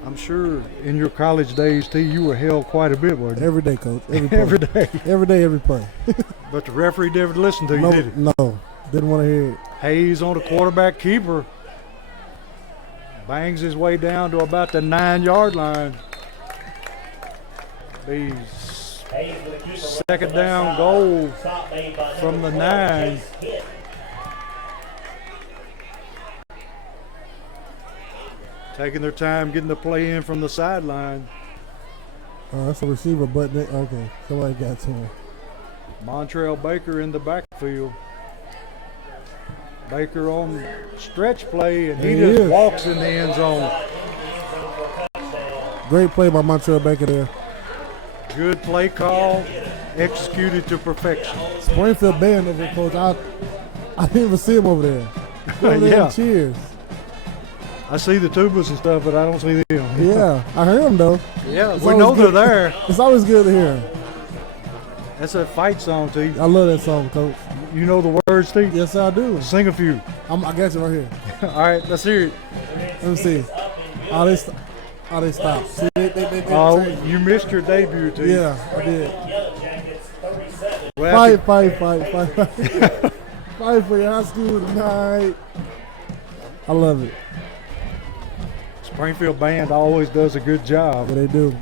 I'm sure in your college days, T, you were held quite a bit, weren't you? Every day, coach. Every play. Every day. Every day, every play. But the referee never listened to you, did he? No. Didn't want to hear it. Hayes on the quarterback keeper. Bangs his way down to about the 9-yard line. Be second down goal from the 9. Taking their time getting the play in from the sideline. That's a receiver button. Okay, somebody got to him. Montrell Baker in the backfield. Baker on stretch play, and he just walks in the end zone. Great play by Montrell Baker there. Good play call, executed to perfection. Springfield band over there, coach. I didn't even see him over there. Over there Yeah. and cheers. I see the tubas and stuff, but I don't see them. Yeah, I heard him though. Yeah, It's we know always they're good. there. It's always good to hear him. That's a fight song, T. I love that song, coach. You know the words, T? Yes, I do. Sing a few. I got you right here. All right, let's hear it. Let me see. Oh, they stopped. See, they Oh, you missed your debut, T. Yeah, I did. Yellow Jackets 37. Well, Fight for your high school tonight. I love it. Springfield band always does a good job. What they do.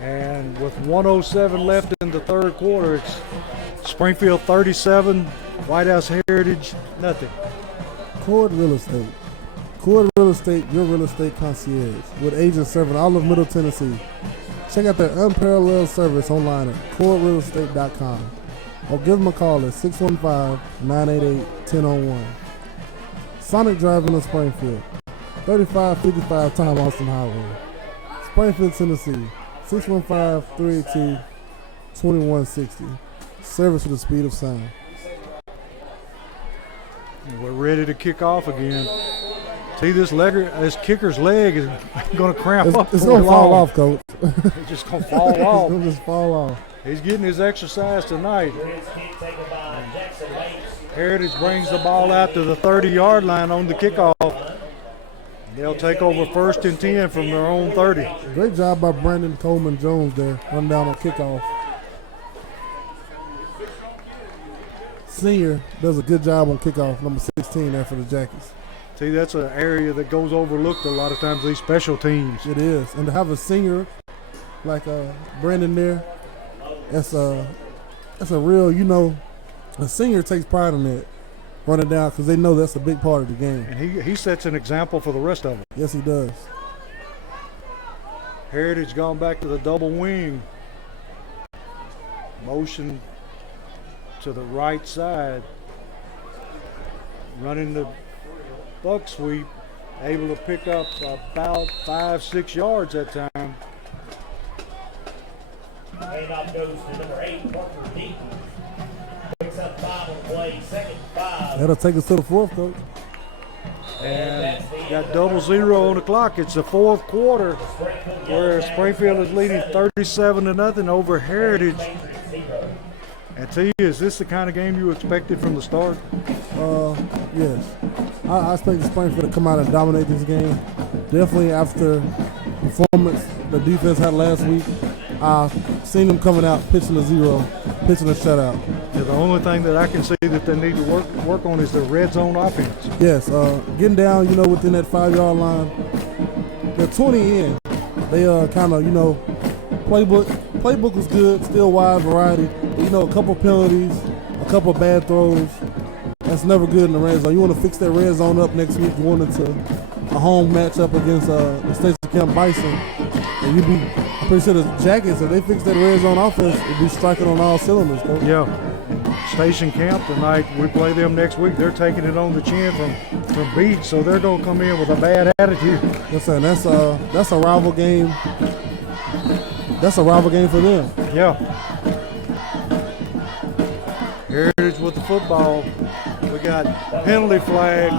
And with 1:07 left in the third quarter, it's Springfield 37, White House Heritage, nothing. Cord Real Estate. Cord Real Estate, your real estate concierge, with agents serving all of Middle Tennessee. Check out their unparalleled service online at cordrealestate.com or give them a call at 615-988-1001. Sonic Drive in Springfield, 3555 Tom Austin Highway, Springfield, Tennessee, 615-382-2160. Service with the speed of sound. We're ready to kick off again. See, this kicker's leg is going to cramp up. It's going to fall off, Coach. It's just going to fall off. It's going to just fall off. He's getting his exercise tonight. Heritage brings the ball out to the 30-yard line on the kickoff. They'll take over 1st and 10 from their own 30. Great job by Brandon Coleman Jones there, run down on kickoff. Senior does a good job on kickoff, number 16 there for the Jackets. See, that's an area that goes overlooked a lot of times, these special teams. It is. And to have a senior like Brandon there, that's a real, a senior takes pride in that, running down, because they know that's a big part of the game. And he sets an example for the rest of them. Yes, he does. Heritage gone back to the double wing. Motion to the right side. Running the buck sweep. Able to pick up about 5-6 yards that time. Handoff goes to number 8, Parker Deaton. Picks up 5 on the play, 2nd 5. That'll take us to the 4th, Coach. And got 0-0 on the clock. It's the 4th quarter where Springfield is leading 37-0 over Heritage. And to you, is this the kind of game you expected from the start? Yes. I expect Springfield to come out and dominate this game. Definitely after the performance the defense had last week. I've seen them coming out pitching a 0, pitching a shutout. Yeah, the only thing that I can see that they need to work on is the red zone offense. Yes, getting down, within that 5-yard line. They're 20 in. They kind of, playbook was good, still wide variety. But, a couple penalties, a couple bad throws. That's never good in the red zone. You want to fix that red zone up next week going into a home matchup against the Station Camp Bison. And I'm pretty sure the Jackets, if they fix that red zone offense, they'll be striking on all cylinders, Coach. Yeah. Station Camp tonight, we play them next week. They're taking it on the chin from Beach, so they're going to come in with a bad attitude. Yes, sir. That's a rival game. That's a rival game for them. Yeah. Heritage with the football. We got penalty flag.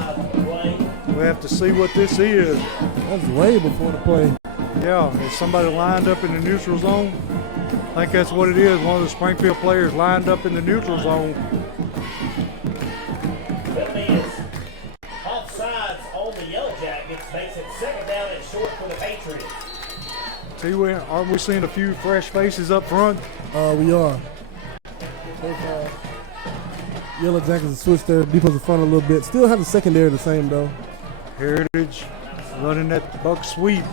We have to see what this is. That's way before the play. Yeah, is somebody lined up in the neutral zone? I think that's what it is. One of the Springfield players lined up in the neutral zone. Penalty is offsides on the Yellow Jackets. Makes it 2nd down and short for the Patriots. See, aren't we seeing a few fresh faces up front? We are. Yellow Jackets have switched their defensive front a little bit. Still have the secondary the same, though. Heritage running that buck sweep.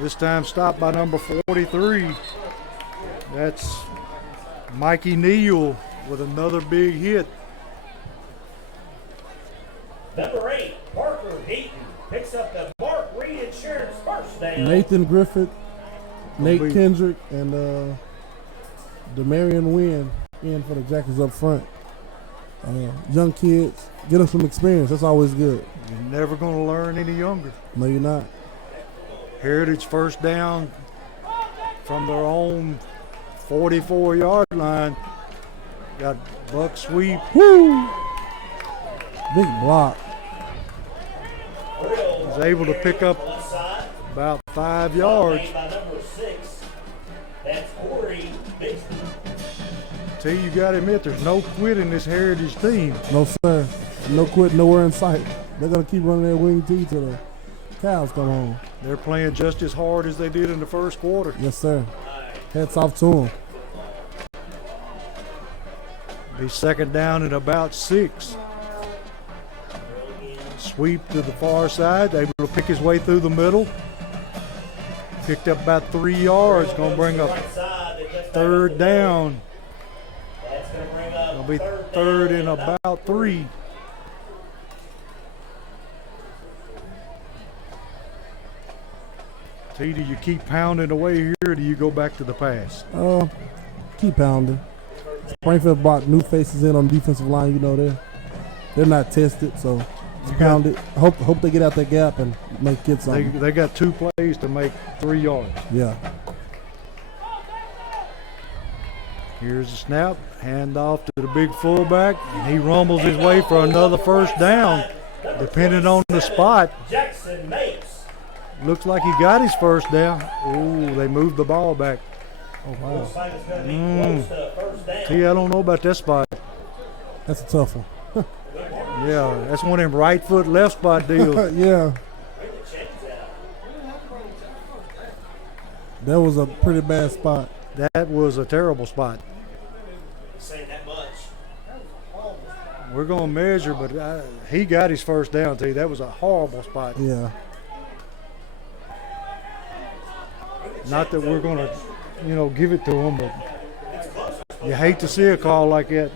This time stopped by number 43. That's Mikey Neal with another big hit. Number 8, Parker Deaton picks up the Mark Reed Insurance first down. Nathan Griffith, Nate Kendrick, and Demarion Wynn in for the Jackets up front. Young kids, get them some experience. That's always good. You're never going to learn any younger. No, you're not. Heritage first down from their own 44-yard line. Got buck sweep. Woo! Big block. He's able to pick up about 5 yards. That's Corey Dixon. Tell you got to admit, there's no quit in this Heritage team. No, sir. No quit, nowhere in sight. They're going to keep running their wing tee till the cows come home. They're playing just as hard as they did in the first quarter. Yes, sir. Hats off to them. Be 2nd down at about 6. Sweep to the far side, able to pick his way through the middle. Picked up about 3 yards, going to bring up 3rd down. It'll be 3rd and about 3. T, do you keep pounding away here, or do you go back to the pass? Keep pounding. Springfield brought new faces in on the defensive line. They're not tested, so pound it. Hope they get out that gap and get something. They got 2 plays to make 3 yards. Yeah. Here's the snap, hand off to the big fullback, and he rumbles his way for another 1st down. depending on the spot. Jackson makes. Looks like he got his first down. Ooh, they moved the ball back. Oh, wow. Looks like it's going to be close to first down. See, I don't know about that spot. That's a tough one. Yeah, that's one of them right foot, left spot deals. Yeah. That was a pretty bad spot. That was a terrible spot. Saying that much. We're going to measure, but he got his first down, too. That was a horrible spot. Yeah. Not that we're going to, give it to him, but you hate to see a call like that.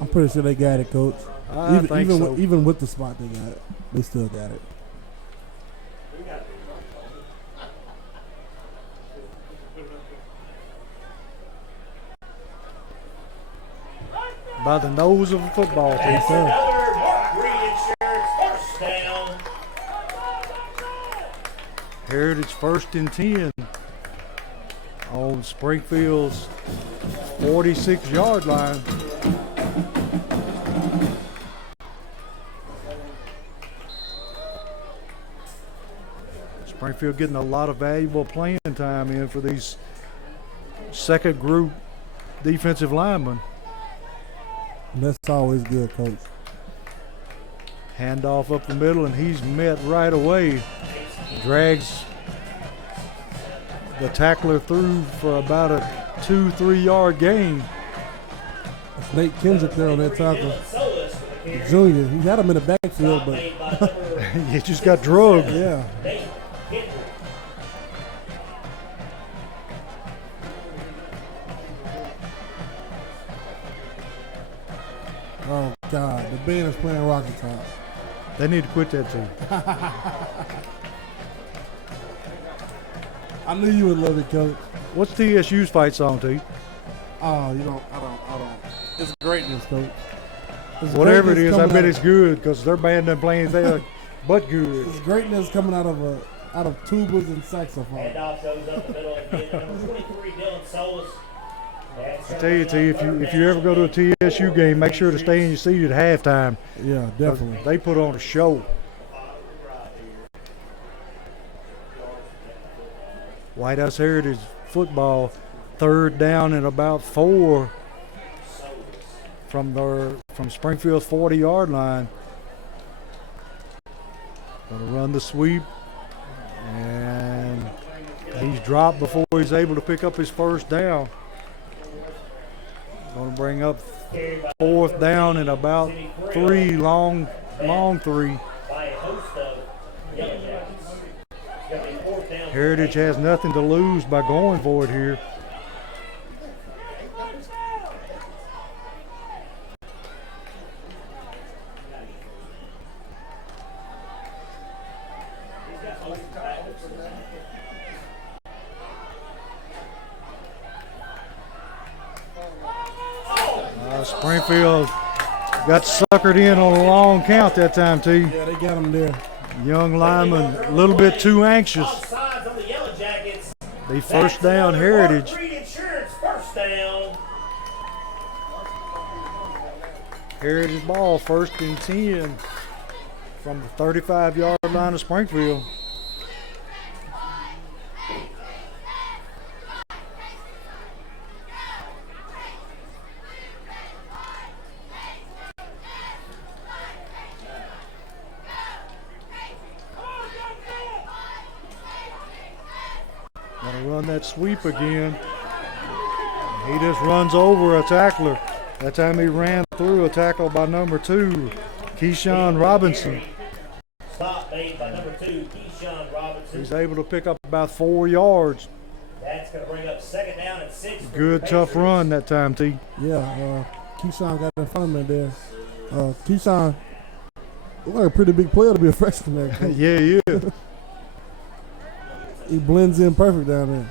I'm pretty sure they got it, Coach. I think so. Even with the spot they got it, they still got it. By the nose of a football team. That's another Mark Green Insurance first down. Heritage 1st and 10 on Springfield's 46-yard line. Springfield getting a lot of valuable playing time in for these second group defensive linemen. That's always good, Coach. Handoff up the middle, and he's met right away. Drags the tackler through for about a 2-3 yard gain. That's Nate Kendrick there on that tackle. The junior. He had him in the backfield, but he just got drugged. yeah. Oh, God. The band is playing Rocket Top. They need to quit that too. I knew you would love it, Coach. What's TSU's fight song, T? Oh, you don't. I don't. It's greatness, Coach. It's Whatever it greatness is, I coming bet out it's good because their band done playing there, but good. It's greatness coming out of tubas and saxophone. Handoff goes up the middle again. Number 23, Dylan Solis. I tell you, T, if you ever go to a TSU game, make sure to stay in your seat at halftime. Yeah, definitely. They put on a show. White House Heritage football, 3rd down and about 4 from Springfield's 40-yard line. Going to run the sweep, and he's dropped before he's able to pick up his first down. Going to bring up 4th down and about 3, long 3. Heritage has nothing to lose by going for it here. Springfield got suckered in on a long count that time, T. Yeah, they got him there. Young lineman, a little bit too anxious. The first down, Heritage. Heritage ball, 1st and 10 from the 35-yard line of Springfield. Gonna run that sweep again. He just runs over a tackler. That time he ran through a tackle by number 2, Keyshawn Robinson. Stop made by number 2, Keyshawn Robinson. He's able to pick up about 4 yards. That's going to bring up 2nd down and 6. Good, tough run that time, T. Yeah, Keyshawn got in front of me there. Keyshawn looked like a pretty big player to be a freshman there. Yeah, he is. He blends in perfect down there.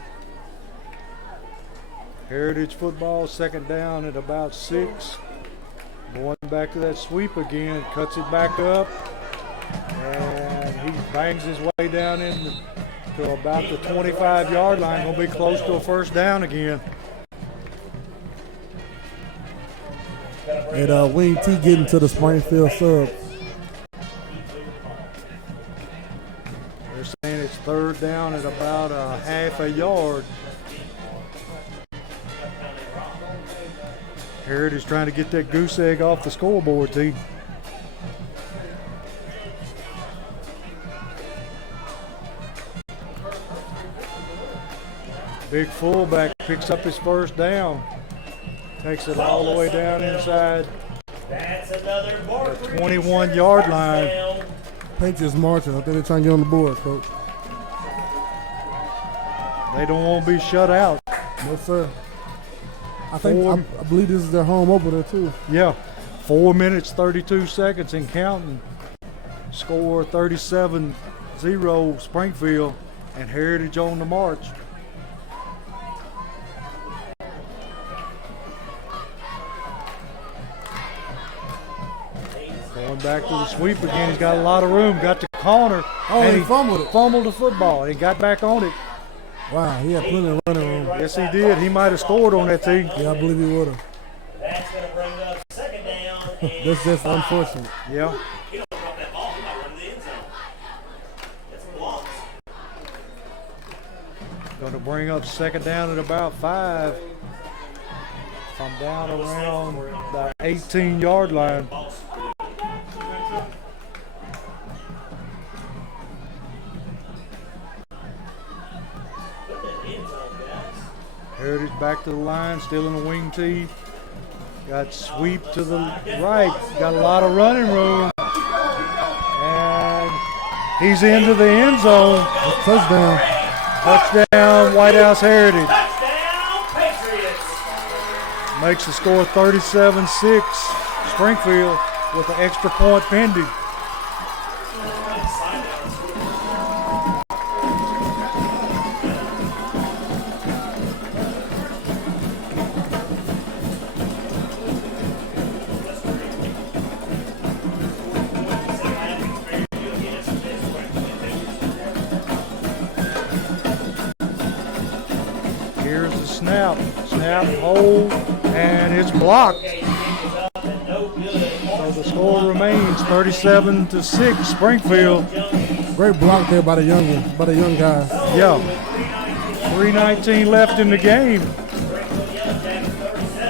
Heritage football, 2nd down at about 6. Going back to that sweep again, cuts it back up, and he bangs his way down into about the 25-yard line. Going to be close to a first down again. And Wing T getting to the Springfield sub. They're saying it's third down at about a half a yard. Heritage trying to get that goose egg off the scoreboard, T. Big fullback picks up his first down. Takes it all the way down inside That's another the 21-yard line. Patriots marching. I think they're trying to get on the board, Coach. They don't want to be shut out. No, sir. I believe this is their home opener, too. Yeah, 4 minutes, 32 seconds and counting. Score 37-0 Springfield, and Heritage on the march. Going back to the sweep again. He's got a lot of room. Got the corner. Oh, and he fumbled it. Fumbled the football. He got back on it. Wow, he had plenty of running room. Yes, he did. He might have scored on that team. Yeah, I believe he would have. That's going to bring up second down. And That's just unfortunate. Yeah. he don't drop that ball. He might run the end zone. That's blocked. Going to bring up second down at about 5. From down around the 18-yard line. Heritage back to the line, still in the wing tee. Got sweep to the right. Got a lot of running room. And he's into the end zone. Touchdown. Touchdown, White House Heritage. Touchdown, Patriots. Makes the score 37-6 Springfield with an extra point pending. Here's the snap, hold, and it's blocked. So the score remains 37-6 Springfield. Great block there by the young guy. Yeah, 3:19 left in the game.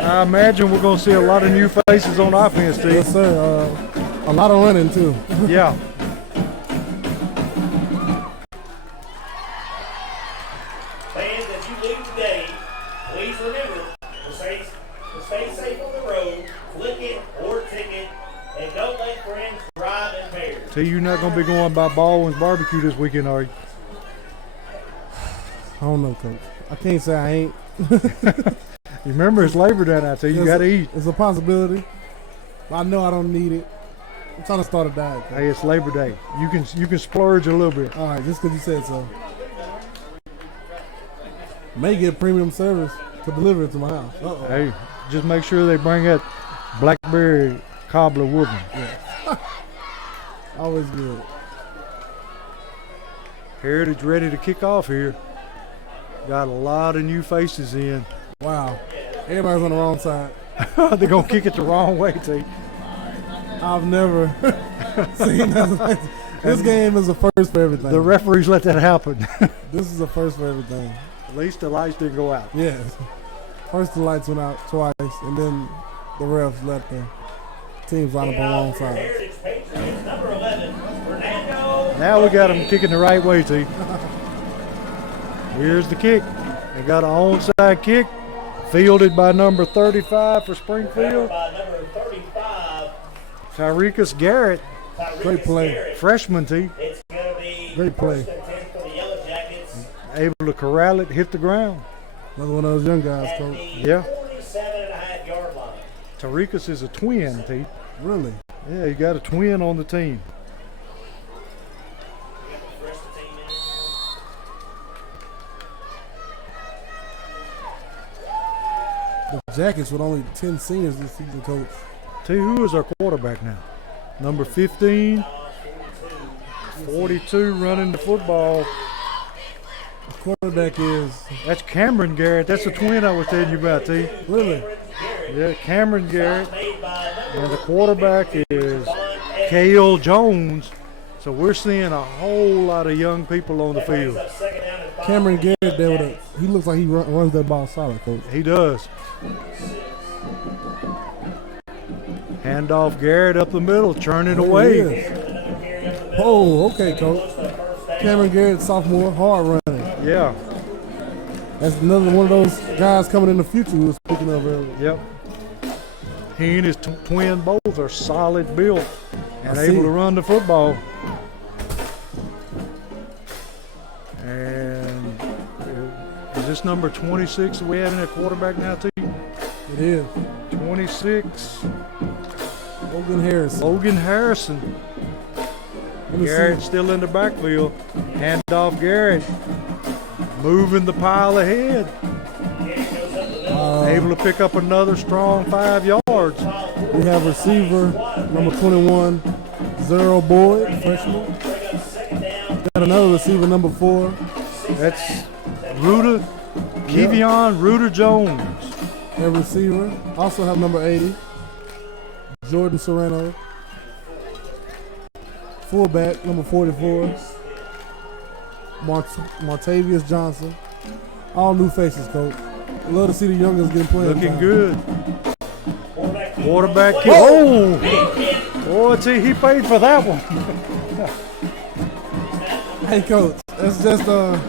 I imagine we're going to see a lot of new faces on offense, Steve. Yes, sir. A lot of running, too. Yeah. Fans, as you leave today, please remember to stay safe on the road, flick it or ticket, and don't let friends drive impaired. So you're not going to be going by Baldwin's Barbecue this weekend, are you? I don't know, Coach. I can't say I ain't. You remember it's Labor Day now, so you got to eat. It's a possibility. I know I don't need it. I'm trying to start a diet, Coach. Hey, it's Labor Day. You can splurge a little bit. All right, just because you said so. May get premium service to deliver it to my house. Uh-oh. Hey, just make sure they bring that blackberry cobbler with them. Yeah. Always good. Heritage ready to kick off here. Got a lot of new faces in. Wow. Everybody's on the wrong side. They're going to kick it the wrong way, T. I've never seen that. This game is a first for everything. The referees let that happen. This is a first for everything. At least the lights didn't go out. Yes. First the lights went out twice, and then the refs let the teams line up on the wrong side. Heritage Patriots, number 11, Fernando. Now we got them kicking the right way, T. Here's the kick. They got an onside kick, fielded by number 35 for Springfield. By number 35, Tyrekus Garrett, Great play. freshman T, it's going to be Great play. first and 10 for the Yellow Jackets. able to corral it, hit the ground. Another one of those young guys, At Coach. the Yeah. 47.5-yard line. Tyrekus is a twin, T. Really? Yeah, you got a twin on the team. The rest of the team in. The Jackets with only 10 seniors this season, Coach. T, who is our quarterback now? Number 15, 42 running the football. The quarterback is That's Cameron Garrett. That's the twin I was telling you about, T. really. Yeah, Cameron Garrett. Made by And the quarterback is Cale Jones. So we're seeing a whole lot of young people on the field. Cameron Garrett there with a, he looks like he runs that ball solid, coach. He does. Handoff Garrett up the middle, turning away. Oh, okay, coach. Cameron Garrett, sophomore, hard running. Yeah. That's another one of those guys coming in the future we were speaking of earlier. Yep. He and his twin both are solid built and able to run the football. And is this number 26 that we have in at quarterback now, T? It is. 26. Logan Harrison. Garrett still in the backfield. Handoff Garrett. Moving the pile ahead. Able to pick up another strong 5 yards. We have receiver number 21, Zero Boyd, freshman. Got another receiver, number 4. That's Kevion Reuter Jones. A receiver. Also have number 80, Jordan Serrano. Fullback, number 44, Martavius Johnson. All new faces, coach. Love to see the youngest getting playing. Looking good. Quarterback kick. Oh! Boy, T, he paid for that one. Hey, coach, that's just a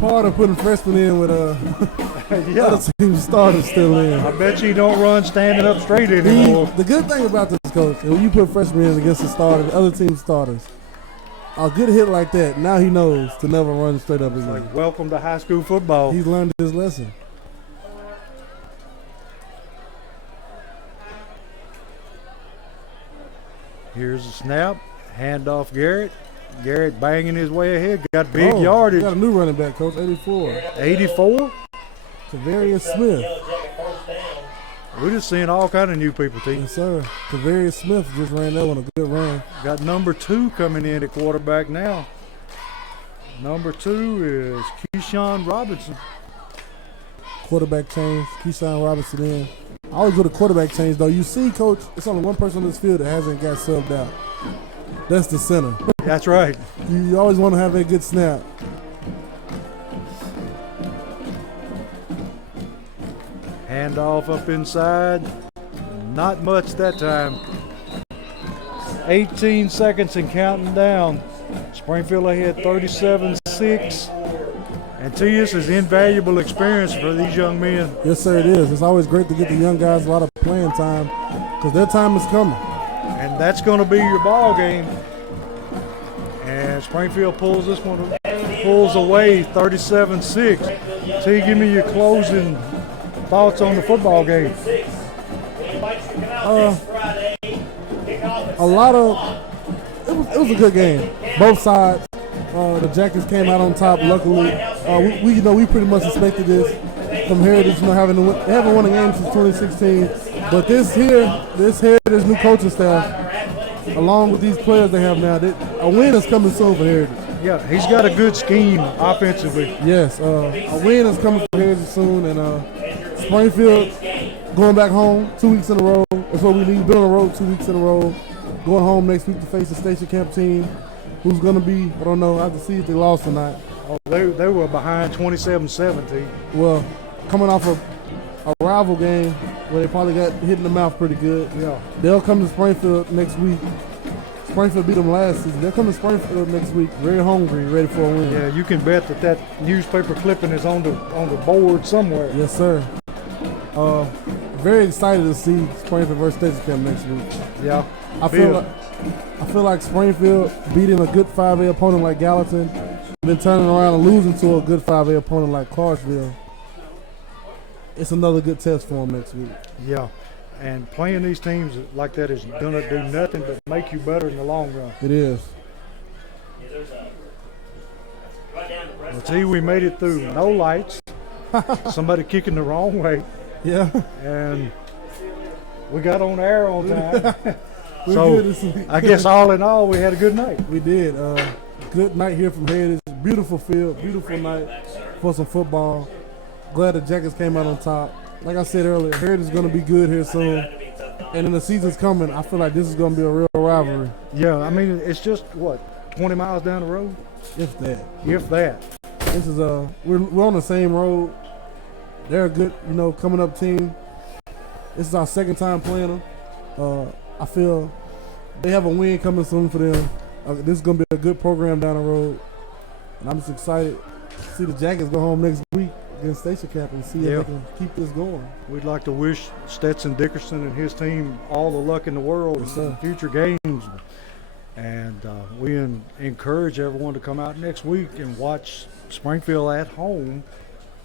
part of putting freshmen in with other team starters still in. I bet you don't run standing up straight anymore. The good thing about this, coach, is when you put freshmen in against the starters, other team starters, a good hit like that, now he knows to never run straight up again. Like, welcome to high school football. He's learned his lesson. Here's a snap. Handoff Garrett. Garrett banging his way ahead. Got big yardage. Got a new running back, coach, 84. 84? Tavarius Smith. We're just seeing all kind of new people, T. Yes, sir. Tavarius Smith just ran that one, a good run. Got number 2 coming in at quarterback now. Number 2 is Keyshawn Robinson. Quarterback change. Keyshawn Robinson in. Always with a quarterback change, though. You see, coach, it's only one person on this field that hasn't got subbed out. That's the center. That's right. You always want to have a good snap. Handoff up inside. Not much that time. 18 seconds and counting down. Springfield ahead 37-6. And to this is invaluable experience for these young men. Yes, sir, it is. It's always great to get the young guys a lot of playing time because their time is coming. And that's going to be your ball game. And Springfield pulls this one, pulls away 37-6. T, give me your closing thoughts on the football game. It was a good game. Both sides. The Jackets came out on top. Luckily, we pretty much expected this from Heritage. They haven't won a game since 2016. But this Heritage new coaching staff, along with these players they have now, a win is coming soon for Heritage. Yeah, he's got a good scheme offensively. Yes, a win is coming for Heritage soon, and Springfield going back home 2 weeks in a row. That's what we need. Been on the road 2 weeks in a row. Going home next week to face the Station Camp team, who's going to be, I don't know, I have to see if they lost or not. Oh, they were behind 27-17. Well, coming off a rival game where they probably got hit in the mouth pretty good. Yeah. They'll come to Springfield next week. Springfield beat them last season. They'll come to Springfield next week very hungry, ready for a win. Yeah, you can bet that newspaper clipping is on the board somewhere. Yes, sir. Very excited to see Springfield versus Station Camp next week. Yeah. I feel like Springfield beating a good 5A opponent like Gallatin, then turning around and losing to a good 5A opponent like Clarksville. It's another good test for them next week. Yeah, and playing these teams like that is going to do nothing but make you better in the long run. It is. Well, T, we made it through no lights, somebody kicking the wrong way. Yeah. And we got on air on time. So I guess all in all, we had a good night. We did. Good night here from Heritage. Beautiful field, beautiful night for some football. Glad the Jackets came out on top. Like I said earlier, Heritage is going to be good here soon. And then the season's coming. I feel like this is going to be a real rivalry. Yeah, I mean, it's just, what, 20 miles down the road? If that. If that. This is we're on the same road. They're a good, coming up team. This is our second time playing them. I feel they have a win coming soon for them. This is going to be a good program down the road. And I'm just excited to see the Jackets go home next week against Station Cap and see if they can keep this going. We'd like to wish Stetson Dickerson and his team all the luck in the world in future games. And we encourage everyone to come out next week and watch Springfield at home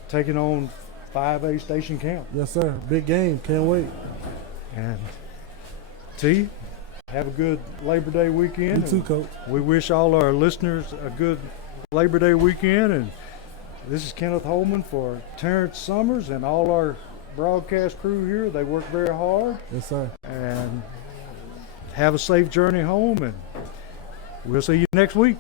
taking on 5A Station Camp. Yes, sir. Big game. Can't wait. And T, have a good Labor Day weekend. You too, Coach. We wish all our listeners a good Labor Day weekend. And this is Kenneth Holman for Terrence Summers and all our broadcast crew here. They work very hard. Yes, sir. And have a safe journey home, and we'll see you next week.